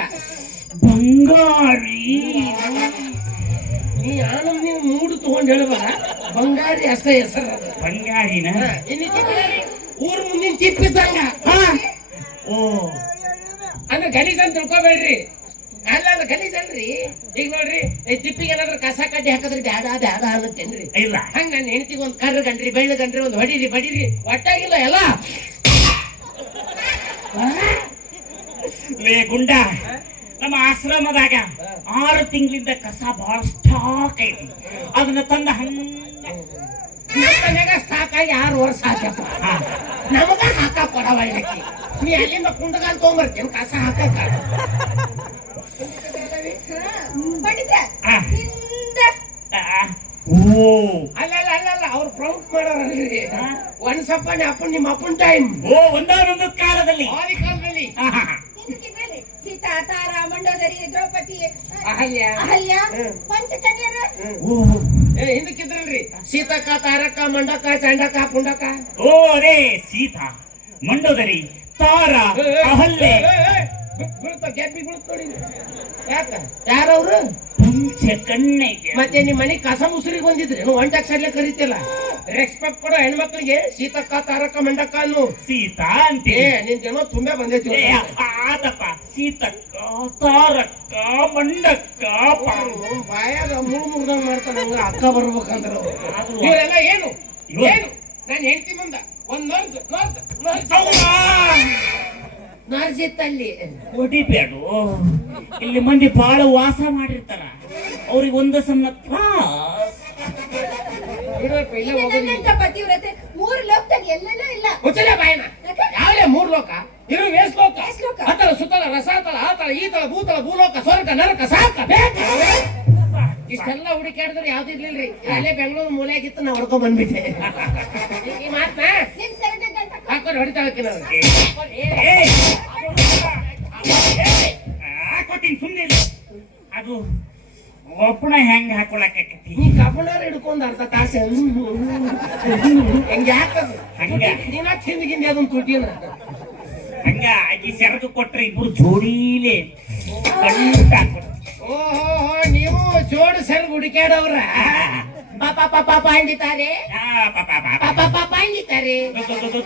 ಬಂಗಾರಿ? ನೀ ಆನಂದ್ ನೀವು ಮೂಡು ತಗೊಂಡ್ ಹೇಳ್ಬಾರ, ಬಂಗಾರಿ ಅಷ್ಟೇ ಹೆಸರು. ಬಂಗಾರಿನ? ಊರ್ ಮುಂದಿನ ತಿಪ್ಪಿದ್ದಂಗ. ಓ, ಅಂದ್ರೆ ಗಲೀಜ್ ಅಂತ ತಿಳ್ಕೊಬೇಡ್ರಿ. ಅಲ್ಲ, ಅದು ಗಲೀಜ್ ಅಲ್ರಿ. ಈಗ ನೋಡ್ರಿ, ತಿಪ್ಪಿಗೆ ಏನಾದ್ರು ಕಸ ಕಡ್ಡಿ ಹಾಕಿದ್ರಿ ಬ್ಯಾಡ ಬ್ಯಾಡ ಅನ್ನತ್ತೇನ್ರಿ? ಇಲ್ಲ. ಹಂಗ ನನ್ನ ಹೆಂಡತಿಗೆ ಒಂದ್ ಕರ್ರ ಗಂಡ್ರಿ, ಬೆಳ್ಳ ಗಂಡ್ರಿ, ಒಂದ್ ಹೊಡಿರಿ ಬಡೀರಿ, ಒಟ್ಟಾಗಿಲ್ಲ ಎಲ್ಲ. ಲೇ ಗುಂಡ, ನಮ್ಮ ಆಶ್ರಮದಾಗ 6 ತಿಂಗಳಿಂದ ಕಸ ಬಹಳ ಸ್ಟಾಕ್ ಐತಿ. ಅದನ್ನ ತಂದ ನಮ್ಮ ಮನ್ಯಾಗ ಸಾಕಾಗಿ 6 ವರ್ಷ ಆತಪ್ಪ. ನಮಗ ಹಾಕ ಕೊಡವಳ್ಳಕಿ. ನೀ ಅಲ್ಲಿಂದ ಕುಂಡಗಾಲ್ ತಗೊಂಬರ್ತೀನಿ ಕಸ ಹಾಕಕ್ಕ. ಅಲ್ಲ ಅವ್ರು ಪ್ರೌಡ್ ಮಾಡೋರಲ್ರಿ. ಒಂದ್ಸಪ್ಪ ಅಪ್ಪ ನಿಮ್ಮ ಅಪ್ಪನ ಟೈಮ್. ಒಂದೊಂದು ಕಾಲದಲ್ಲಿ ಕಾಲದಲ್ಲಿ ಸೀತಾ, ತಾರ, ಮಂಡೋದರಿ, ದ್ರೌಪದಿ, ಅಹಲ್ಯ, ಪಂಚಕನ್ಯರ ಹಿಂದಕ್ಕಿದ್ರಲ್ರಿ. ಸೀತಕ್ಕ, ತಾರಕ್ಕ, ಮಂಡಕ್ಕ, ಚಂಡಕ್ಕ, ಪುಂಡಕ್ಕ. ಓ ಅದೇ ಸೀತಾ, ಮಂಡೋದರಿ, ತಾರ, ಅಹಲ್ಯೆ. ಗೆಬ್ಬಿ ಬೀಳುತ್ತ ನೋಡಿ. ಯಾಕ? ಯಾರವ್ರು? ಪಂಚಕನ್ಯೆಗೆ. ಮತ್ತೆ ನಿಮ್ ಮನೆ ಕಸ ಮುಸುರಿಗೆ ಬಂದಿದ್ರಿ, ಒಂಟಕ್ಷರ್ಲೆ ಕರೀತಿಲ್ಲ. ರೆಸ್ಪೆಕ್ಟ್ ಕೊಡೋ ಹೆಣ್ಮಕ್ಳಿಗೆ ಸೀತಕ್ಕ, ತಾರಕ್ಕ, ಮಂಡಕ್ಕ ಅನ್ನು. ಸೀತಾ ಅಂತೆ ನಿನ್ಗೇನೋ ತುಂಬಾ ಬಂದೈತಿ. ಆತಪ್ಪ, ಸೀತಕ್ಕ, ತಾರಕ್ಕ, ಮಂಡಕ್ಕ. ಬಾಯಾಗ ಮುಗ್ದಂಗ್ ಮಾಡ್ತಾರ. ಅಕ್ಕ ಬರ್ಬೇಕಂದ್ರ ಇವರೆಲ್ಲ ಏನು ಏನು? ನಾನು ಹೆಂಡತಿ ಮುಂದ ಒಂದ್ ನರ್ಸಿತ್ತಲ್ಲಿ ಹೊಡಿಬೇಡು. ಇಲ್ಲಿ ಮಂದಿ ಬಾಳ ವಾಸ ಮಾಡಿರ್ತಾರ, ಅವ್ರಿಗೆ ಒಂದು ಸಣ್ಣ ತ್ರಾಸ್. ಪತಿವ್ರತೆ 3 ಲೋಕದಾಗ ಎಲ್ಲೆಲ್ಲ ಇಲ್ಲ. ಹುಚ್ಚಲ ಬಾಯನ ಯಾವ್ದೇ 3 ಲೋಕ ಇರು? ವೇಸ್ ಲೋಕ, ಅತಳ ಸುತ್ತಲ ರಸಾತಳ ಆತಳ ಈತಳ ಭೂತಳ ಭೂಲೋಕ ಸ್ವರ್ಗ ನರಕ ಸಾಕ ಬೇಕು. ಇಷ್ಟೆಲ್ಲ ಹುಡುಕಾಡಿದ್ರೆ ಯಾವ್ದು ಇರ್ಲಿಲ್ರಿ. ಅಲ್ಲೇ ಬೆಂಗಳೂರು ಮೂಲೆಯಾಗಿತ್ತು, ನಾ ಹೊಡ್ಕೊಂಡ್ ಬಂದ್ಬಿಟ್ಟೆ. ಈ ಮಾತ್ನ ಹಾಕೊಂಡು ಹೊಡಿತಾಳಕ್ಕೆ ನಾವು. ಹಾಕೋತೀನಿ ಸುಮ್ಮನೆ. ಅದು ಒಪ್ಪಣ ಹೆಂಗ್ ಹಾಕೊಳಕತ್ತಿ? ನೀ ಕಬ್ಬಣಾರ ಹಿಡ್ಕೊಂಡ್ ಅರ್ಧ ತಾಸೆ ಹೆಂಗ ಯಾಕದು? ಹಂಗ ನೀನ ತಿಂದಿಗಿಂದ ಅದೊಂದು ತುಟಿನ ಹಂಗ ಆಕಿ ಸೆರಗು ಕೊಟ್ರೆ ಇಬ್ರು ಜೋಡಿಲೇ ಗಂಟ ಹಾಕೊಡ್ತಾರೆ. ಓಹೋ, ನೀವು ಜೋಡು ಸರ್ ಹುಡುಕ್ಯಾಡವ್ರ. ಪಾಂಡಿತಾರೆ ಪಾಂಡಿತಾರೆ.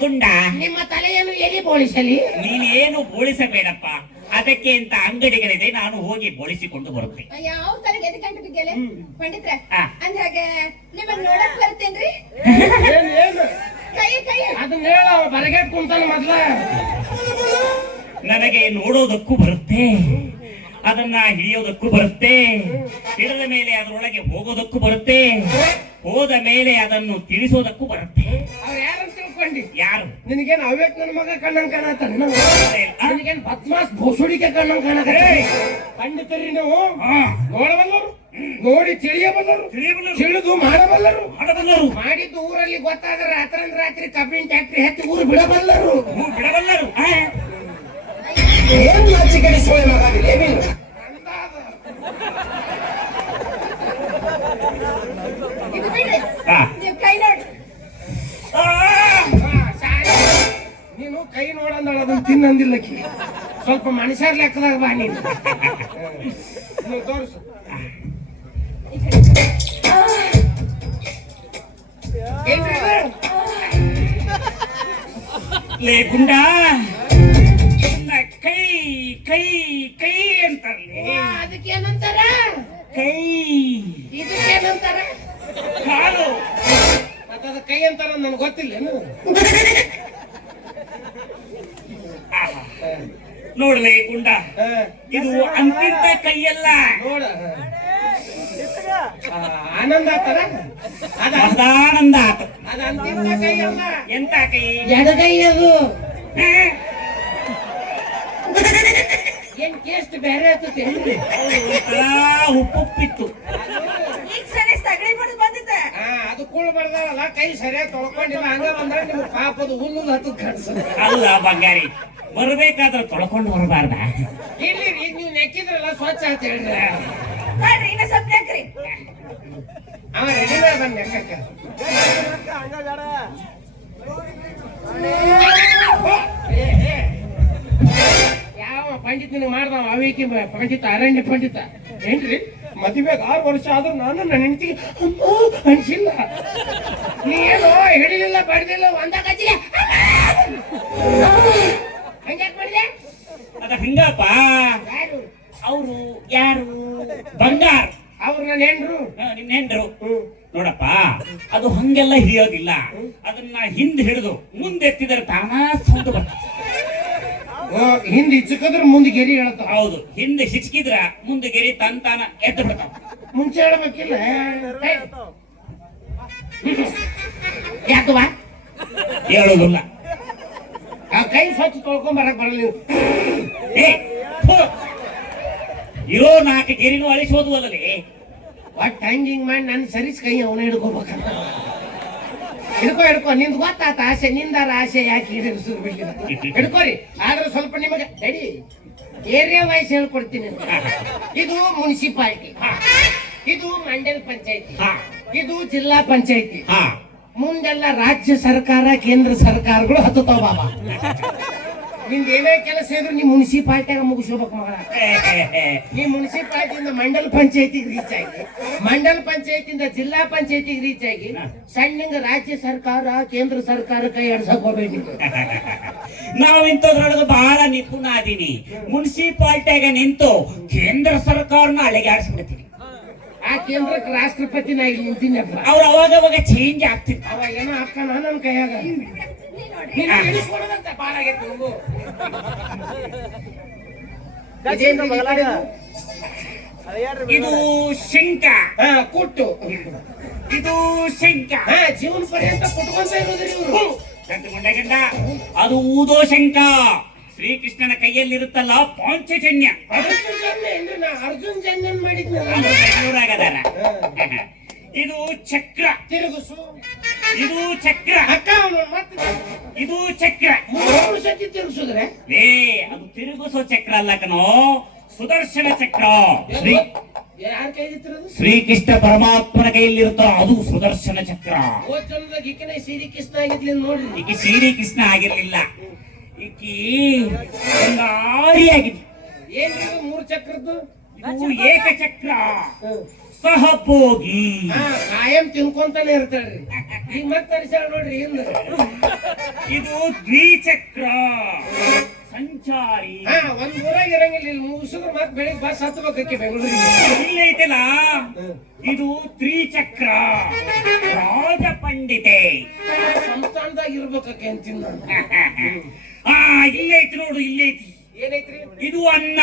ಗುಂಡ, ನಿಮ್ಮ ತಲೆಯನ್ನು ಎಲ್ಲಿ ಬೋಳಿಸಲಿ? ನೀನೇನು ಬೋಳಿಸಬೇಡಪ್ಪ. ಅದಕ್ಕೆ ಅಂತ ಅಂಗಡಿಗಳಿದೆ, ನಾನು ಹೋಗಿ ಬೋಳಿಸಿಕೊಂಡು ಬರುತ್ತೆ. ಯಾವ ತಲೆಗೆ ಎದ್ದು ಗಂಟು ಬಿದ್ದಲೆ ಪಂಡಿತ್ರ? ಅಂದಾಗ ನಿಮ್ಮನ್ನ ನೋಡಕ್ ಬರ್ತೇನ್ರಿ. ಏನು ಕೈ ಕೈ ಅದು ಅದನ್ನ ಹೇಳ ಬರಗೇಟ್ ಕುಂತಾನ ಮೊದ್ಲ. ನನಗೆ ನೋಡೋದಕ್ಕೂ ಬರುತ್ತೆ, ಅದನ್ನ ಹಿಡಿಯೋದಕ್ಕೂ ಬರುತ್ತೆ, ಹಿಡಿದ ಮೇಲೆ ಅದರೊಳಗೆ ಹೋಗೋದಕ್ಕೂ ಬರುತ್ತೆ, ಹೋದ ಮೇಲೆ ಅದನ್ನು ತಿಳಿಸೋದಕ್ಕೂ ಬರುತ್ತೆ. ಅವ್ರ ಯಾರಂತ ತಿಳ್ಕೊಂಡಿ? ಯಾರು? ನಿನಗೇನು ಅವೇಕ್ ನನ್ನ ಮಗ ಕಣ್ಣಂಗ್ ಕಾಣತಾನ? ನಿನಗೇನು ಬದ್ಮಾಸ್ ಭೋಸುಡಿಕೆ ಕಣ್ಣಂಗ್ ಕಾಣಕ? ಖಂಡಿತರಿ ನೀವು ಹಾ, ನೋಡಬಲ್ಲರು, ನೋಡಿ ತಿಳಿಯಬಲ್ಲರು, ತಿಳಿಯಬಲ್ಲರು, ತಿಳಿದು ಮಾಡಬಲ್ಲರು, ಮಾಡಬಲ್ಲರು, ಮಾಡಿದ್ದು ಊರಲ್ಲಿ ಗೊತ್ತಾದ್ರೆ ರಾತ್ರಿ ಕಬ್ಬಿನ ಟ್ಯಾಕ್ಟ್ರಿ ಹತ್ತಿ ಊರು ಬಿಡಬಲ್ಲರು. ಬಿಡಬಲ್ಲರು. ಏನ್ ನಾಚಿಕೆಡಿ ಸೋಳೆ ಮಗ ನೀನು? ಇದು ಬಿಡ್ರಿ, ಹಾ. ನೀವ್ ಕೈ ನೋಡ್ರಿ. ನೀನು ಕೈ ನೋಡಂದಳ ಅದನ್ನ ತಿನ್ನಂದಿಲ್ಲಕಿ. ಸ್ವಲ್ಪ ಮನುಷ್ಯರ ಲೆಕ್ಕದಾಗ ಬಾ ನೀನು. ನೀನು ತೋರಿಸು. ಏನ್ರಿ ಇದು? ಲೇ ಗುಂಡ, ನನ್ನ ಕೈ ಕೈ ಕೈ ಅಂತಾರಲ್ಲ. ಅದಕ್ಕೇನಂತಾರ? ಕೈ, ಇದಕ್ಕೇನಂತಾರ? ಕಾಲು. ಮತ್ತದ ಕೈ ಅಂತಾರ ನನ್ಗೆ ಗೊತ್ತಿಲ್ಲೇನು? ನೋಡ್ಲೆ ಗುಂಡ, ಇದು ಅಂತಿಂತ ಕೈಯಲ್ಲ. ನೋಡ ಆನಂದ ಆತರ ಅದ ಮಹದಾನಂದ ಆತ. ಅದ ಅಂತಿಂತ ಕೈ ಅಲ್ಲ. ಎಂತ ಕೈ? ಎಡಗೈ ಅದು. ಹಾ? ಏನ್ ಟೇಸ್ಟ್ ಬೇರೆ ಆಗ್ತದೆ. ಒಂಥರ ಉಪ್ಪುಪ್ಪಿತ್ತು. ಈಗ ಸರಿ ಸಗಣಿ ಬಡ್ದು ಬಂದಿದ್ದೆ. ಅದು ಕೂಳು ಬಡ್ದಾವಲ್ಲ, ಕೈ ಸರಿಯಾಗಿ ತೊಳ್ಕೊಂಡಿಲ್ಲ. ಹಂಗ ಬಂದ್ರೆ ನಿಮ್ಗೆ ಪಾಪದ ಹುಲ್ಲು ಹತ್ತದ ಕಾಣಿಸ್ತದೆ. ಅಲ್ಲ ಬಂಗಾರಿ, ಬರ್ಬೇಕಾದ್ರೆ ತೊಳ್ಕೊಂಡು ಬರಬಾರ್ದ? ಇಲ್ಲಿ ಈಗ ನೀವು ನೆಕ್ಕಿದ್ರಲ್ಲ ಸ್ವಚ್ಛ ಅಂತ ಹೇಳಿದ್ರೆ ನೋಡ್ರಿ, ಇನ್ನ ಸ್ವಲ್ಪ ನೆಕ್ರಿ. ಅವ ರೆಡಿಮೇಡ್ ಬಂದ್ ನೆಕ್ಕಕ್ಕೆ. ಯಾವ ಪಂಡಿತ್ ನಿನಗೆ ಮಾಡ್ದವ? ಅವೇಕಿ ಪಂಡಿತ, ಅರಣ್ಯ ಪಂಡಿತ ಏನ್ರಿ? ಮದುವೆಗೆ 6 ವರ್ಷ ಆದ್ರೂ ನಾನು ನನ್ನ ಹೆಂಡತಿಗೆ ಅನ್ಸಿಲ್ಲ. ನೀನು ಹಿಡಿಲಿಲ್ಲ, ಬಡ್ದಿಲ್ಲ, ಒಂದ ಕಚ್ಚಿಲ್ಲ. ಹಂಗ್ಯಾಕ್ ಮಾಡಿದೆ? ಅದ ಹಂಗಪ್ಪ. ಯಾರು ಅವರು? ಯಾರು? ಬಂಗಾರ. ಅವ್ರು ನನ್ನ ಹೆಂಡ್ರು. ನಿನ್ನ ಹೆಂಡ್ರು. ನೋಡಪ್ಪ, ಅದು ಹಂಗೆಲ್ಲ ಹಿಡಿಯೋದಿಲ್ಲ. ಅದನ್ನ ಹಿಂದೆ ಹಿಡಿದು ಮುಂದೆ ಎತ್ತಿದರೆ ತಾನಾ ಸೌಂಡ್ ಬರ್ತದೆ. ಹಿಂದೆ ಇಚ್ಚಕಿದ್ರೆ ಮುಂದೆ ಗೆರಿ ಹೇಳ್ತಾವ. ಹೌದು, ಹಿಂದೆ ಹಿಚ್ಕಿದ್ರ ಮುಂದೆ ಗೆರಿ ತಂತಾನ ಎದ್ದು ಬಿಡ್ತಾವ. ಮುಂಚೆ ಹೇಳ್ಬೇಕಿಲ್ಲ. ಯಾಕವಾ ಹೇಳೋದಿಲ್ಲ. ಆ ಕೈ ಸ್ವಚ್ಛ ತೊಳ್ಕೊಂಡ್ ಬರಕ್ ಬರಲ್ಲ ನೀವು. ಏ, ಥು. ಇರೋ 4 ಗೆರಿನೂ ಅಳಿಸೋದು ಅಲ್ಲದೆ. ಒಟ್ಟು ಹಂಗಿಂಗ್ ಮಾಡಿ ನಾನು ಸರಿಸ್ ಕೈ ಅವನ ಹಿಡ್ಕೋಬೇಕಂತ. ಹಿಡ್ಕೊ ನಿಂದು ಗೊತ್ತಾತ ಆಸೆ. ನಿಂದಾರ ಆಸೆ ಯಾಕೆ ಈಡೇರಿಸೋದು ಬಿಡ್ಲಿಲ್ಲ. ಹಿಡ್ಕೋರಿ. ಆದ್ರೆ ಸ್ವಲ್ಪ ನಿಮಗೆ ತಡಿ, ಏರಿಯಾ ವೈಸ್ ಹೇಳ್ಕೊಡ್ತೀನಿ. ಇದು ಮುನ್ಸಿಪಾಲಿಟಿ, ಇದು ಮಂಡಲ ಪಂಚಾಯತಿ, ಇದು ಜಿಲ್ಲಾ ಪಂಚಾಯತಿ. ಹಾ, ಮುಂದೆಲ್ಲ ರಾಜ್ಯ ಸರ್ಕಾರ, ಕೇಂದ್ರ ಸರ್ಕಾರಗಳು ಹತ್ತತಾವ ಬಾಬಾ. ನಿಂದ ಏನೇ ಕೆಲಸ ಇದ್ರು ನೀ ಮುನ್ಸಿಪಾಲ್ಟಿಯಾಗ ಮುಗಿಸ್ಕೋಬೇಕು ಮಗಳ. ನೀ ಮುನ್ಸಿಪಾಲ್ಟಿಯಿಂದ ಮಂಡಲ ಪಂಚಾಯತಿಗೆ ರೀಚ್ ಆಗಿ, ಮಂಡಲ ಪಂಚಾಯತಿಯಿಂದ ಜಿಲ್ಲಾ ಪಂಚಾಯತಿಗೆ ರೀಚ್ ಆಗಿ, ಸಣ್ಣ ರಾಜ್ಯ ಸರ್ಕಾರ, ಕೇಂದ್ರ ಸರ್ಕಾರ ಕೈ ಆಡ್ಸಕ್ ಹೋಗ್ಬೇಡಿ. ನಾವು ಇಂಥದ್ರೊಳಗೆ ಬಹಳ ನಿಪುಣ ಅದೀನಿ. ಮುನ್ಸಿಪಾಲ್ಟಿಯಾಗ ನಿಂತು ಕೇಂದ್ರ ಸರ್ಕಾರನ ಅಲೆಗಾಡಿಸ್ಬಿಡ್ತೀನಿ. ಆ ಕೇಂದ್ರಕ್ಕೆ ರಾಷ್ಟ್ರಪತಿ ನಾ ಇಲ್ಲಿ ನಿಂತಿನಪ್ಪ. ಅವ್ರು ಅವಾಗ ಚೇಂಜ್ ಆಗ್ತಿರ್ತಾರೆ. ಅವ ಏನೋ ಅಕ್ಕನ ನನ್ನ ಕೈಯಾಗ. ನೀನು ಇಳಿಸ್ಕೊಡೋದಂತ ಬಾಳ ಆಗೈತೆ ನಮಗೂ. ಇದು ಶಂಕ. ಕುಟ್ಟು. ಇದು ಶಂಕ. ಜೀವನ ಪರ್ಯಂತ ಕುಟ್ಕೊಂತ ಇರೋದ್ರಿ ಇವರು. ಗಂಡ ಅದು ಊದೋ ಶಂಕ. ಶ್ರೀಕೃಷ್ಣನ ಕೈಯಲ್ಲಿರುತ್ತಲ್ಲ ಪಾಂಚಜನ್ಯ. ಅರ್ಜುನ್ ಜನ್ಯನ್ ಮಾಡಿದ್ನ. ಬೆಂಗಳೂರಾಗದಾರ. ಇದು ಚಕ್ರ. ತಿರುಗಿಸು. ಇದು ಚಕ್ರ. ಅಕ್ಕ ಮತ್ತೆ ಇದು ಚಕ್ರ. 3 ಸತಿ ತಿರುಗಿಸಿದ್ರೆ ಏ, ಅದು ತಿರುಗಿಸೋ ಚಕ್ರ ಅಲ್ಲ ಕಣೋ, ಸುದರ್ಶನ ಚಕ್ರ. ಯಾರ ಕೈಗಿತ್ತಿರೋದು? ಶ್ರೀಕೃಷ್ಣ ಪರಮಾತ್ಮನ ಕೈಯಲ್ಲಿರುತ್ತೋ ಅದು ಸುದರ್ಶನ ಚಕ್ರ. ಜನದಾಗ ಈಕಿನ ಶ್ರೀಕೃಷ್ಣ ಆಗಿದ್ಲಿ ನೋಡ್ರಿ. ಈಕೆ ಶ್ರೀಕೃಷ್ಣ ಆಗಿರ್ಲಿಲ್ಲ, ಈಕಿ ಆರಿಯಾಗಿದ್ಲು. ಏನ್ರಿ 3 ಚಕ್ರದ್ದು? ಇದು ಏಕಚಕ್ರ. ಸಹಭೋಗಿ. ಕಾಯಂ ತಿನ್ಕೊಂತಾನೆ ಇರ್ತಾಳ್ರಿ. ಈಗ ಮತ್ತೆ ತರಿಸಾಳ ನೋಡ್ರಿ ಹಿಂದ. ಇದು ದ್ವಿಚಕ್ರ. ಸಂಚಾರಿ. ಒಂದ್ ಊರಾಗ ಇರಂಗಿಲ್ಲ. ಇಲ್ಲಿ ಮುಗಿಸಿದ್ರೆ ಮತ್ತೆ ಬೆಳಿಗ್ಗೆ ಬಸ್ ಹತ್ಬೇಕಕ್ಕೆ ಬೆಂಗಳೂರಿಗೆ. ಇಲ್ಲೈತಲ್ಲ, ಇದು ತ್ರಿಚಕ್ರ. ರಾಜ ಪಂಡಿತೆ. ಸಂಸ್ಥಾನದಾಗ ಇರ್ಬೇಕಕ್ಕೆ ಅಂತೀನಿ ನಾನು. ಆ ಇಲ್ಲೇ ಐತಿ ನೋಡು, ಇಲ್ಲೇ ಐತಿ. ಏನೈತ್ರಿ ಇದು ಅನ್ನ.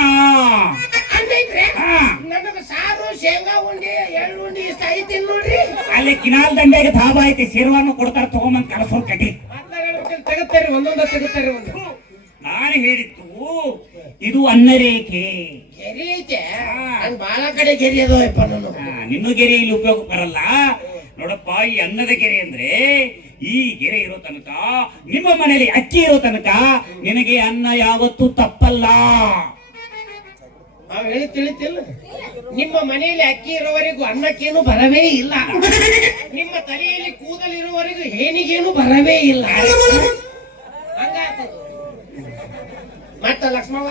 ಅನ್ನೈತ್ರಿ? ಹಾ. ನನಗ ಸಾರು ಶೇಂಗಾ ಉಂಡಿ ಎಳ್ಳು ಉಂಡಿ ಇಷ್ಟ ಐತಿ ನೋಡ್ರಿ. ಅಲ್ಲಿ ಕಿನಾಲ್ ದಂಡೆಗೆ ಧಾಬಾ ಐತಿ, ಶೇರ್ವಾನು ಕೊಡ್ತಾರ, ತಗೊಂಬಂದ್ ಕಲಸೋ ಕಟ್ಟಿ. ತೆಗತ್ತೇರಿ ಒಂದೊಂದ ತೆಗತ್ತೇರಿ ಒಂದು. ನಾನು ಹೇಳಿದ್ದು ಇದು ಅನ್ನ ರೇಖೆ. ಗೆರಿ ಐತೆ ಹಂಗ ಬಾಳ ಕಡೆ ಗೆರಿ ಅದಾವಪ್ಪ ನಾನು. ನಿನ್ನ ಗೆರೆ ಇಲ್ಲಿ ಉಪಯೋಗ ಬರಲ್ಲ ನೋಡಪ್ಪ. ಈ ಅನ್ನದ ಗೆರೆ ಅಂದ್ರೆ ಈ ಗೆರೆ ಇರೋ ತನಕ, ನಿಮ್ಮ ಮನೆಯಲ್ಲಿ ಅಕ್ಕಿ ಇರೋ ತನಕ ನಿನಗೆ ಅನ್ನ ಯಾವತ್ತೂ ತಪ್ಪಲ್ಲ. ನಾವ್ ಹೇಳಿ ತಿಳಿತಿಲ್ಲ. ನಿಮ್ಮ ಮನೆಯಲ್ಲಿ ಅಕ್ಕಿ ಇರೋವರೆಗೂ ಅನ್ನಕ್ಕೇನು ಬರವೇ ಇಲ್ಲ. ನಿಮ್ಮ ತಲೆಯಲ್ಲಿ ಕೂದಲಿರುವವರೆಗೂ ಹೇನಿಗೇನು ಬರವೇ ಇಲ್ಲ. ಹಂಗಾಗ್ತದ. ಮತ್ತ ಲಕ್ಷ್ಮವ್ವ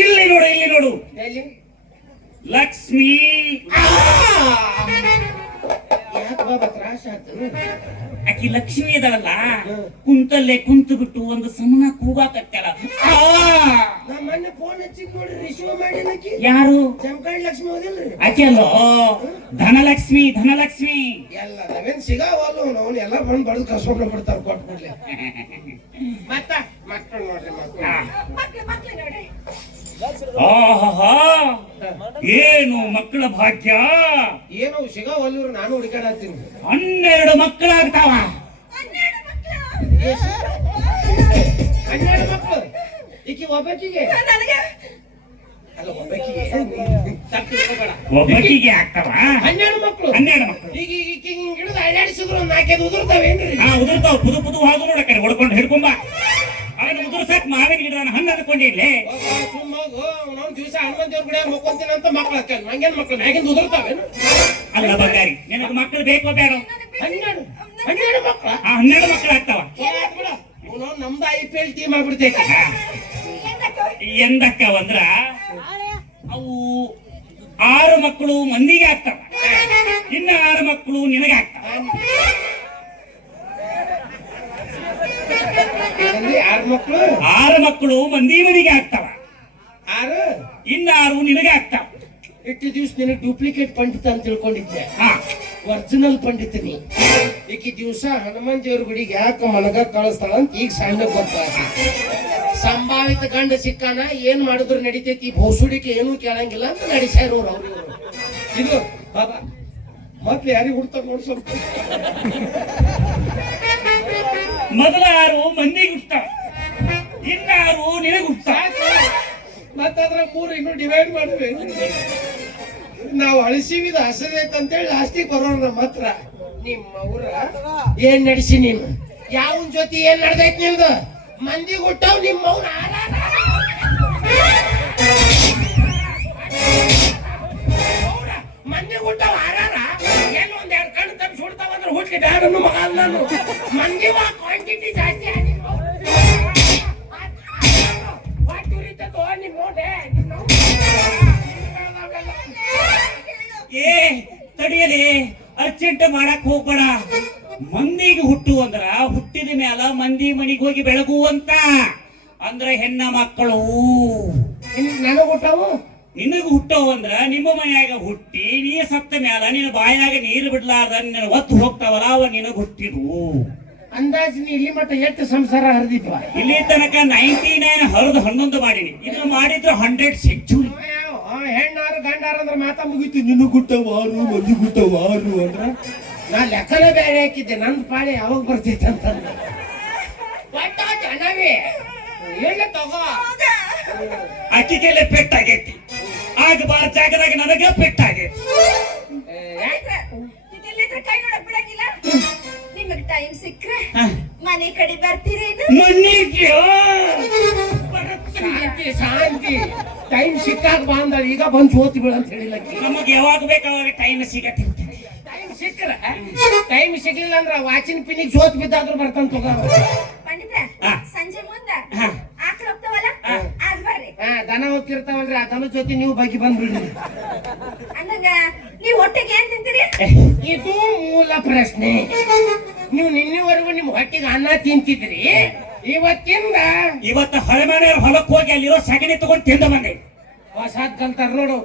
ಇಲ್ಲಿ ನೋಡು, ಇಲ್ಲಿ ನೋಡು, ಎಲ್ಲಿ? ಲಕ್ಷ್ಮಿ. ಯಾಕೆ ಬಾಬಾ ತ್ರಾಸ ಆಯ್ತು? ಆಕಿ ಲಕ್ಷ್ಮಿ ಇದಳಲ್ಲ, ಕುಂತಲ್ಲೇ ಕುಂತು ಬಿಟ್ಟು ಒಂದು ಸಮನ ಕೂಗಾಕತ್ತಾಳ. ನಾ ಮೊನ್ನೆ ಫೋನ್ ಹಚ್ಚಿದ್ ನೋಡ್ರಿ, ರಿಸೀವ್ ಮಾಡಿನಕಿ. ಯಾರು? ಜಮಖಂಡ್ ಲಕ್ಷ್ಮಿ ಹೋದಿಲ್ರಿ? ಆಕೆ ಅಲ್ಲೋ ಧನಲಕ್ಷ್ಮಿ. ಧನಲಕ್ಷ್ಮಿ ಎಲ್ಲ ನಾವೇನ್ ಸಿಗಾವಲ್ಲ ಅವ್ನು ಎಲ್ಲ ಬಂದ್ ಬಡ್ದು ಕಸ್ಕೊಂಡ್ ಬಿಡ್ತಾರ ಕೊಟ್ಬಿಡ್ಲಿ. ಮತ್ತ ಮಕ್ಕಳು ನೋಡ್ರಿ ಮಕ್ಳು ನೋಡ್ರಿ. ಆಹಾ, ಏನು ಮಕ್ಕಳ ಭಾಗ್ಯ. ಏನೋ ಸಿಗಾವಲ್ಲ, ನಾನು ಹುಡುಕಾಡತ್ತೀನಿ. 12 ಮಕ್ಕಳಾಗ್ತಾವ. 12 ಮಕ್ಕಳು. ಈಕಿ ಒಬ್ಬಕಿಗೆ ನನಗೆ ಅಲ್ಲ, ಒಬ್ಬಕಿಗೆ ತಪ್ಪು ತಿಳ್ಕೊಬೇಡ. ಒಬ್ಬಕಿಗೆ ಆಗ್ತಾವ 12 ಮಕ್ಕಳು. 12 ಮಕ್ಕಳು. ಈಗ ಈಕಿ ಹಿಂಗ್ ಹಿಡಿದು ಅಳ್ಳಾಡಿಸಿದ್ರು ಒಂದು 4 ಉದುರ್ತಾವೇನ್ರಿ? ಉದುರ್ತಾವ. ಪುದು ಪುದು ಹಾದು ನೋಡ ಕಡೆ ಹೊಡ್ಕೊಂಡು ಹಿಡ್ಕೊಂಬ. ಅವನು ಉದುರ್ಸಕ್ ಮಾವಿನ ಗಿಡನ ಹಣ್ಣು ಅನ್ಕೊಂಡಿರ್ಲಿ. ಸುಮ್ಮೋಗು ಅವ್ನವ್ನ ದಿವಸ ಹನುಮಂತ ದೇವ್ರ ಗುಡಿಯಾಗ ಮಕ್ಕೊಂತೀನಿ ಅಂತ ಮಕ್ಳು ಹಾಕ ನಂಗೇನ್ ಮಕ್ಳು ಮ್ಯಾಗಿಂದ ಉದುರ್ತಾವೇನು? ಅಲ್ಲ ಬಂಗಾರಿ, ನಿನಗೆ ಮಕ್ಕಳು ಬೇಕೋ ಬೇಡ? 12 ಮಕ್ಳ 12 ಮಕ್ಕಳು ಆಗ್ತಾವ. ನಮ್ದು IPL ಟೀಮ್ ಆಗ್ಬಿಡ್ತೈತಿ. ಎಂದಕ್ಕವಂದ್ರ ಅವು 6 ಮಕ್ಕಳು ಮಂದಿಗೆ ಆಗ್ತಾವ, ಇನ್ನ 6 ಮಕ್ಕಳು ನಿನಗೆ ಆಗ್ತಾವ. 6 ಮಕ್ಳು 6 ಮಕ್ಕಳು ಮಂದಿ ಮನಿಗೆ ಆಗ್ತಾವ, 6 ಇನ್ನ 6 ನಿನಗೆ ಆಗ್ತಾವ. ಇಷ್ಟು ದಿವ್ಸ ನಿನಗೆ ಡೂಪ್ಲಿಕೇಟ್ ಪಂಡಿತ ಅಂತ ತಿಳ್ಕೊಂಡಿದ್ದೆ. ಹಾ, ಒರಿಜಿನಲ್ ಪಂಡಿತನಿ. ಈಕಿ ದಿವಸ ಹನುಮಂತ ದೇವ್ರ ಗುಡಿಗೆ ಯಾಕೆ ಮನಗ ಕಳಿಸ್ತಾಳ ಅಂತ ಈಗ ಸಣ್ಣ ಗೊತ್ತಾಗ. ಸಂಭಾವಿತ ಗಂಡ ಸಿಕ್ಕಾನ ಏನ್ ಮಾಡಿದ್ರು ನಡಿತೈತಿ, ಬಹುಸುಡಿಕೆ ಏನು ಕೇಳಂಗಿಲ್ಲ ಅಂತ ನಡೆಸ್ಯಾರೋರು ಅವ್ರು. ಇದು ಬಾಬಾ ಮೊದ್ಲು ಯಾರಿಗೆ ಹುಡ್ತಾರ ನೋಡಿ ಸ್ವಲ್ಪ. ಮೊದಲ 6 ಮಂದಿಗೆ ಹುಟ್ತಾವ, ಇನ್ನ 6 ನಿನಗೆ ಹುಟ್ತಾವ. ಮತ್ತದ್ರ 3 ಇನ್ನು ಡಿವೈಡ್ ಮಾಡಿದ್ವಿ. ನಾವು ಅಳಿಸಿವಿದ ಹಸದೈತೆ ಅಂತೇಳಿ ಲಾಸ್ಟಿಗೆ ಬರೋಣ ನಮ್ಮ ಹತ್ರ. ನಿಮ್ಮ ಊರ ಏನ್ ನಡೆಸಿ ನೀನು? ಯಾವನ್ ಜೊತೆ ಏನ್ ನಡ್ದೈತಿ ನಿಮ್ದು? ಮಂದಿ ಹುಟ್ಟಾವ್ ನಿಮ್ಮ ಅವ್ನ ಮಂದಿ ಹುಟ್ಟಾವ್ ಆರಾರ. ಎಲ್ಲ ಒಂದೆರಡು ಕಣ್ಣು ತಪ್ಪು ಸುಡ್ತಾವ ಅಂದ್ರೆ ಹುಟ್ಲಿ ಬ್ಯಾಡನ್ನು ಮಗ ನಾನು. ಮಂದಿ ಕ್ವಾಂಟಿಟಿ ಜಾಸ್ತಿ ಆಗಿ ಏ ತಡಿಯಲಿ, ಅರ್ಜೆಂಟ್ ಮಾಡಕ್ ಹೋಗ್ಬೇಡ. ಮಂದಿಗೆ ಹುಟ್ಟು ಅಂದ್ರ ಹುಟ್ಟಿದ ಮ್ಯಾಲ ಮಂದಿ ಮನಿಗೆ ಹೋಗಿ ಬೆಳಗು ಅಂತ ಅಂದ್ರ ಹೆಣ್ಣ ಮಕ್ಕಳು. ನನಗ್ ಹುಟ್ಟಾವು ನಿನಗ ಹುಟ್ಟವು ಅಂದ್ರ ನಿಮ್ಮ ಮನ್ಯಾಗ ಹುಟ್ಟಿ ನೀ ಸತ್ತ ಮ್ಯಾಲ ನಿನ್ನ ಬಾಯಾಗ ನೀರು ಬಿಡ್ಲಾರ್ದ ನಿನ್ನ ಒತ್ತು ಹೋಗ್ತಾವಲ್ಲ, ಅವ ನಿನಗ ಹುಟ್ಟಿದ್ವು. ಅಂದಾಜು ನೀ ಇಲ್ಲಿ ಮಟ್ಟ ಎಷ್ಟು ಸಂಸಾರ ಹರಿದಿದ್ವ? ಇಲ್ಲಿ ತನಕ 99 ಹರಿದು 11 ಮಾಡೀನಿ. ಇದನ್ನ ಮಾಡಿದ್ರೆ 100 ಸೆಂಚುರಿ. ಹೆಣ್ಣಾರು ಗಂಡಾರು ಅಂದ್ರೆ ಮಾತಾ ಮುಗಿತು. ನಿನ್ನ ಗುಟ್ಟವಾರು ಮಂದಿ ಗುಟ್ಟವಾರು ಅಂದ್ರ ನಾ ಲೆಕ್ಕನ ಬೇರೆ ಹಾಕಿದ್ದೆ. ನಂದು ಪಾಳೆ ಯಾವಾಗ ಬರ್ತೈತೆ ಅಂತಂದ ಒಟ್ಟ ಜನವೇ ಹೇಳ ತಗೋ. ಅಕ್ಕಿಗೆಲ್ಲ ಪೆಟ್ಟಾಗೈತಿ, ಆಗಬಾರ ಜಾಗದಾಗ ನನಗ ಪೆಟ್ಟಾಗೈತಿ. ಕೈ ನೋಡಕ್ ಬಿಡಂಗಿಲ್ಲ. ನಿಮಗ್ ಟೈಮ್ ಸಿಕ್ಕ್ರೆ ಮನೆ ಕಡೆ ಬರ್ತೀರೇನು? ಮನೆಗೆ ಶಾಂತಿ ಶಾಂತಿ. ಟೈಮ್ ಸಿಕ್ಕಾಗ ಬಂದ ಈಗ ಬಂದು ಸೋತಿ ಬೀಳ ಅಂತ ಹೇಳಿಲ್ಲ. ನಮಗ್ ಯಾವಾಗ ಬೇಕು ಅವಾಗ ಟೈಮ್ ಸಿಗತ್ತಿರ್ತೈತಿ. ಟೈಮ್ ಸಿಕ್ಕ್ರ ಟೈಮ್ ಸಿಗ್ಲಿಲ್ಲ ಅಂದ್ರ ವಾಚಿನ ಪಿನಿಗೆ ಸೋತ್ ಬಿದ್ದಾದ್ರೂ ಬರ್ತಾನ ತಗೋ. ಪಂಡಿತ ಸಂಜೆ ಮುಂದ ಆಕಳ ಹೋಗ್ತಾವಲ್ಲ ಅದ್ ಬರ್ರಿ. ದನ ಹೋಗ್ತಿರ್ತಾವಲ್ರಿ, ಆ ದನ ಜೊತೆ ನೀವು ಬಗ್ಗೆ ಬಂದ್ಬಿಡ್ರಿ. ಅಂದಂಗ ನೀವ್ ಹೊಟ್ಟೆಗೆ ಏನ್ ತಿಂತೀರಿ? ಇದು ಮೂಲ ಪ್ರಶ್ನೆ. ನೀವು ನಿನ್ನೆವರೆಗೂ ನಿಮ್ ಹೊಟ್ಟಿಗೆ ಅನ್ನ ತಿಂತಿದ್ರಿ, ಇವತ್ತು ಹಳೆಮನೆಯವ್ರ ಹೊಲಕ್ಕೆ ಹೋಗಿ ಅಲ್ಲಿರೋ ಸಗಣಿ ತಗೊಂಡು ತಿಂದ ಬಂದೆ. ಹೊಸಾದ್ ಕಲ್ತಾರ ನೋಡು.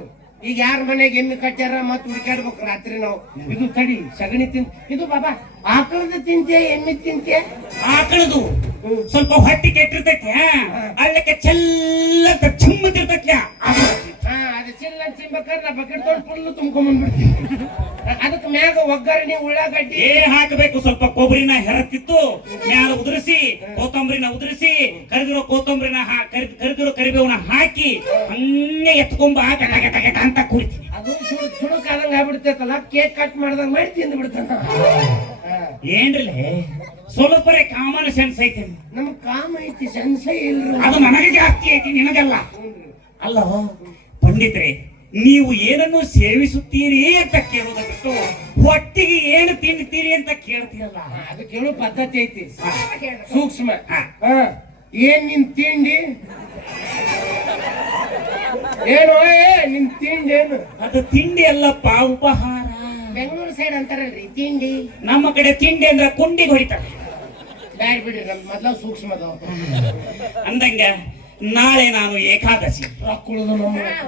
ಈಗ ಯಾರ ಮನೆಗೆ ಎಮ್ಮೆ ಕಟ್ಟ್ಯಾರ ಮತ್ ಹುಡುಕಾಡ್ಬೇಕು ರಾತ್ರಿ ನಾವು. ಇದು ತಡಿ ಸಗಣಿ ತಿಂತ. ಇದು ಬಾಬಾ ಆಕಳದ ತಿಂತೀಯ ಎಮ್ಮೆ ತಿಂತೀಯ? ಆಕಳದು ಸ್ವಲ್ಪ ಹೊಟ್ಟಿ ಕೆಟ್ಟಿರ್ತೈತಿ ಅಳ್ಳಕ್ಕೆ ಚೆಲ್ಲಂತ ಚಿಮ್ಮತಿರ್ತೈತಿ ಅದು ಚಿಲ್ಲ ಚಿಂಬಕ್ಕಾರ ನಾ ಬಕೆಟ್ ತೊಗೊಂಡು ಫುಲ್ ತುಂಬ್ಕೊಂಡ್ಬಂದ್ಬಿಡ್ತೀನಿ. ಅದಕ್ಕೆ ಮ್ಯಾಗ ಒಗ್ಗರಣೆ ಉಳ್ಳಾಗಡ್ಡಿ ಹಾಕಬೇಕು. ಸ್ವಲ್ಪ ಕೊಬ್ಬರಿನ ಹೆರತಿತ್ತು ಮ್ಯಾಲ ಉದುರಿಸಿ, ಕೊತ್ತಂಬರಿನ ಉದುರಿಸಿ, ಕರಿದಿರೋ ಕೊತ್ತಂಬರಿನ ಕರಿದಿರೋ ಕರಿಬೇವನ ಹಾಕಿ ಹಂಗೆ ಎತ್ಕೊಂಬ ಅಂತ ಕುಡಿತೀನಿ. ಅದು ಸುಡುಕಾದಂಗ ಆಗ್ಬಿಡ್ತೈತಲ್ಲ, ಕೇಕ್ ಕಟ್ ಮಾಡ್ದಂಗ ಮಾಡಿ ತಿಂದು ಬಿಡ್ತಾನ. ಏನ್ರಲ್ಲ ಸ್ವಲ್ಪರೇ ಕಾಮನ್ ಸೆನ್ಸ್ ಐತಿ. ನಮ್ ಕಾಮ ಐತಿ, ಸೆನ್ಸ ಇಲ್ರಿ. ಅದು ನನಗೆ ಜಾಸ್ತಿ ಐತಿ, ನಿನಗಲ್ಲ. ಅಲ್ಲ ಪಂಡಿತ್ರೆ, ನೀವು ಏನನ್ನು ಸೇವಿಸುತ್ತೀರಿ ಅಂತ ಕೇಳೋದ ಬಿಟ್ಟು ಹೊಟ್ಟಿಗೆ ಏನು ತಿನ್ನುತ್ತೀರಿ ಅಂತ ಕೇಳ್ತೀರಲ್ಲ, ಅದು ಕೇಳೋ ಪದ್ಧತಿ ಐತಿ, ಸೂಕ್ಷ್ಮ. ಏನ್ ನಿನ್ ತಿಂಡಿ ಏನು? ನಿನ್ ತಿಂಡಿ ಏನು? ಅದು ತಿಂಡಿ ಅಲ್ಲಪ್ಪ, ಉಪಹಾರ. ಬೆಂಗಳೂರು ಸೈಡ್ ಅಂತಾರಲ್ರಿ ತಿಂಡಿ. ನಮ್ಮ ಕಡೆ ತಿಂಡಿ ಅಂದ್ರೆ ಕುಂಡಿಗೆ ಹೊಡಿತಾರೆ. ಬ್ಯಾಡ್ ಬಿಡಿ, ನಮ್ ಮೊದ್ಲ ಸೂಕ್ಷ್ಮದವ. ಅಂದಂಗ ನಾಳೆ ನಾನು ಏಕಾದಶಿ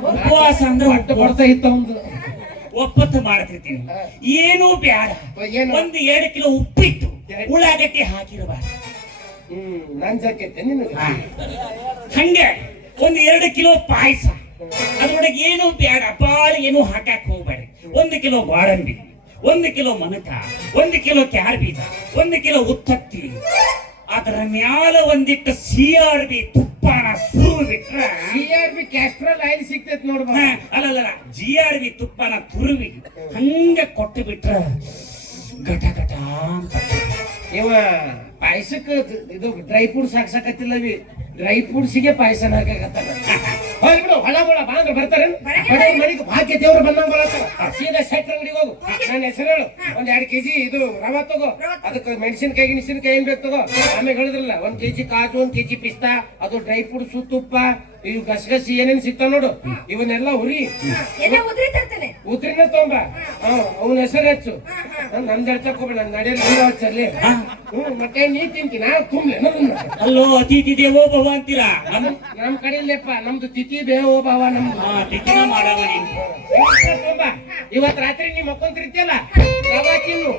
ಉಪವಾಸ ಅಂದ್ರೆ ಹೊಟ್ಟೆ ಕೊಡ್ತಾ ಇತ್ತ ಒಂದು ಒಪ್ಪತ್ತು ಮಾಡ್ತಿರ್ತೀನಿ. ಏನೂ ಬೇಡ, ಒಂದು 2 ಕಿಲೋ ಉಪ್ಪಿಟ್ಟು ಉಳ್ಳಾಗಡ್ಡಿ ಹಾಕಿರಬಾರ್ದು. ನಂಜಾಕೈತೆ ನಿನಗೆ. ಹಂಗೆ ಒಂದು 2 ಕಿಲೋ ಪಾಯಸ, ಅದ್ರೊಳಗೆ ಏನು ಬೇಡ, ಬಾಳ ಏನು ಹಾಕಕ್ ಹೋಗ್ಬೇಡಿ. 1 ಕಿಲೋ ಗೋಡಂಬಿ, 1 ಕಿಲೋ ಮನಕ, 1 ಕಿಲೋ ಕ್ಯಾರ್ ಬೀಜ, 1 ಕಿಲೋ ಉತ್ತತ್ತಿ, ಅದರ ಮ್ಯಾಲ ಒಂದಿಟ್ಟು CRB ತುಪ್ಪನ ಸುರು ಬಿಟ್ರೆ CRB ಕ್ಯಾಸ್ಟ್ರಾಲ್ ಆಯಿಲ್ ಸಿಗ್ತೈತಿ ನೋಡ್ಬ. ಅಲ್ಲಲ್ಲ, GRB ತುಪ್ಪನ ತುರುವಿ ಹಂಗೆ ಕೊಟ್ಟು ಬಿಟ್ರೆ ಘಟ ಘಟ ಅಂತ. ಇವ ಪಾಯಸಕ್ಕೆ ಇದು ಡ್ರೈ ಫ್ರೂಟ್ಸ್ ಹಾಕ್ಸಕತ್ತಿಲ್ಲ, ಡ್ರೈ ಫ್ರೂಟ್ಸಿಗೆ ಪಾಯಸನ ಹಾಕಕತ್ತಾರ. ಹೋಗ್ಬಿಡು, ಹೊಳ ಬಾಂದ್ರ ಬರ್ತಾರೆ. ಮನೆಗೆ ಭಾಗ್ಯ ದೇವ್ರು ಬಂದಂಗ ಬರತ್ತಾರ. ಸೀದಾ ಸೆಟ್ ಅಂಗಡಿಗೆ ಹೋಗು, ನನ್ನ ಹೆಸರು ಹೇಳು, 1-2 kg ಇದು ರವಾ ತಗೋ, ಅದಕ್ಕೆ ಮೆಣಸಿನಕಾಯಿ ಏನ್ ಬೇಕು ತಗೋ. ಆಮೇಲೆ ಹೇಳಿದ್ರಲ್ಲ 1 kg ಕಾಜು, 1 kg ಪಿಸ್ತಾ, ಅದು ಡ್ರೈ ಫ್ರೂಟ್ಸ್, ತುಪ್ಪ, ಇವು ಗಸಗಸಿ ಏನೇನ್ ಸಿಗ್ತಾವ ನೋಡು, ಇವನ್ನೆಲ್ಲ ಉದ್ರಿನ ತೊಂಬ. ಅವನ ಹೆಸರು ಹೆಚ್ಚು, ನಂದ್ ಹೇಳ್ತಕೋಬೇಡ, ನನ್ ನಡೆಯಲ್ಲಿ ಹಚ್ಚಲ್ಲಿ. ಮತ್ತೆ ನೀ ತಿಂತೀನಿ ತುಂಬಿ. ಅಲ್ಲೋ ಅತಿಥಿ ದೇವೋ ಭವ ಅಂತೀರಾ. ನಮ್ ಕಡೆಯಲ್ಲಪ್ಪ, ನಮ್ದು ತಿಥಿ ದೇವೋ ಭಾವ. ನಮ್ದು ತಿಥಿನ ಮಾಡವ ನೀನು. ಇವತ್ ರಾತ್ರಿ ನೀವ್ ಮಕ್ಕೊಂತಿರ್ತಿಯಲ್ಲ, ರವಾ ತಿನ್ನು,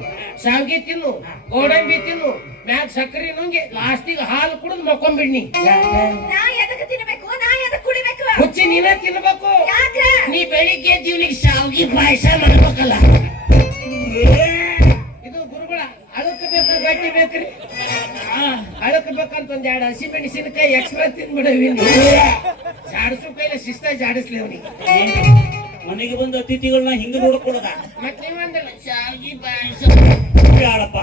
ಶಾವ್ಗಿ ತಿನ್ನು, ಗೋಡಂಬಿ ತಿನ್ನು, ಮ್ಯಾಗ ಸಕ್ಕರೆ ನುಂಗಿ ಲಾಸ್ಟಿಗೆ ಹಾಲು ಕುಡಿದು ಮಕ್ಕೊಂಬಿಡ್ನಿ. ಹುಚ್ಚಿ ನೀನೇ ತಿನ್ಬೇಕು. ನೀ ಬೆಳಿಗ್ಗೆ ಜೀವನಿಗೆ ಶಾವ್ಗಿ ಪಾಯಸ ಮಾಡ್ಬೇಕಲ್ಲ. ಇದು ಗುರುಗಳ ಅಳಕ್ ಬೇಕ ಗಟ್ಟಿ ಬೇಕ್ರಿ. ಅಳಕ್ ಬೇಕಂತ 1-2 ಹಸಿ ಮೆಣಸಿನಕಾಯಿ ಎಕ್ಸ್ಟ್ರಾ ತಿನ್ಬಿಡವಿ. ಜಾಡಿಸೋ ಕೈಲ ಶಿಸ್ತ ಜಾಡಿಸ್ಲಿ ಅವನಿಗೆ. ಮನೆಗೆ ಬಂದ ಅತಿಥಿಗಳನ್ನ ಹಿಂಗ ನೋಡ್ಕೊಳದ. ಮತ್ ನೀವಂದಲ್ಲ ಶಾವ್ಗಿ ಪಾಯಸ ಬೇಡಪ್ಪ,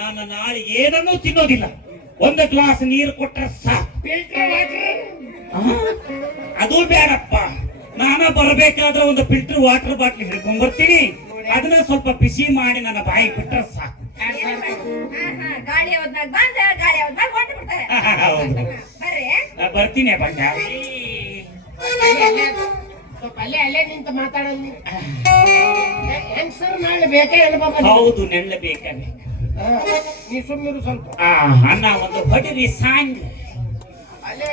ನಾನು ನಾಳೆ ಏನನ್ನೂ ತಿನ್ನೋದಿಲ್ಲ. 1 ಗ್ಲಾಸ್ ನೀರು ಕೊಟ್ರೆ ಸಾಕು. ಫಿಲ್ಟರ್ ವಾಟರ್ ಅದು ಬೇಡಪ್ಪ, ನಾನ ಬರಬೇಕಾದ್ರೆ ಒಂದು ಫಿಲ್ಟರ್ ವಾಟರ್ ಬಾಟ್ಲಿ ಹಿಡ್ಕೊಂಡ್ ಬರ್ತೀನಿ. ಅದನ್ನ ಸ್ವಲ್ಪ ಬಿಸಿ ಮಾಡಿ ನನ್ನ ಬಾಯಿ ಬಿಟ್ರೆ ಸಾಕು. ಬರ್ತೀನಿ ಬಂದ. ಸ್ವಲ್ಪ ಅಲ್ಲೇ ನಿಂತ ಮಾತಾಡೋದು. ಹೆಂಗ್ಸರ್ ನಾಳೆ ಬೇಕೇ ಅನುಭವ. ಹೌದು, ನೆಲ್ಲ ಬೇಕಾಗಬೇಕು. ನೀ ಸುಮ್ಮನಿರು ಸ್ವಲ್ಪ. ಅನ್ನ ಒಂದು ಹೊಡಿರಿ ಸಾಂಗ್. ಅಲ್ಲೇ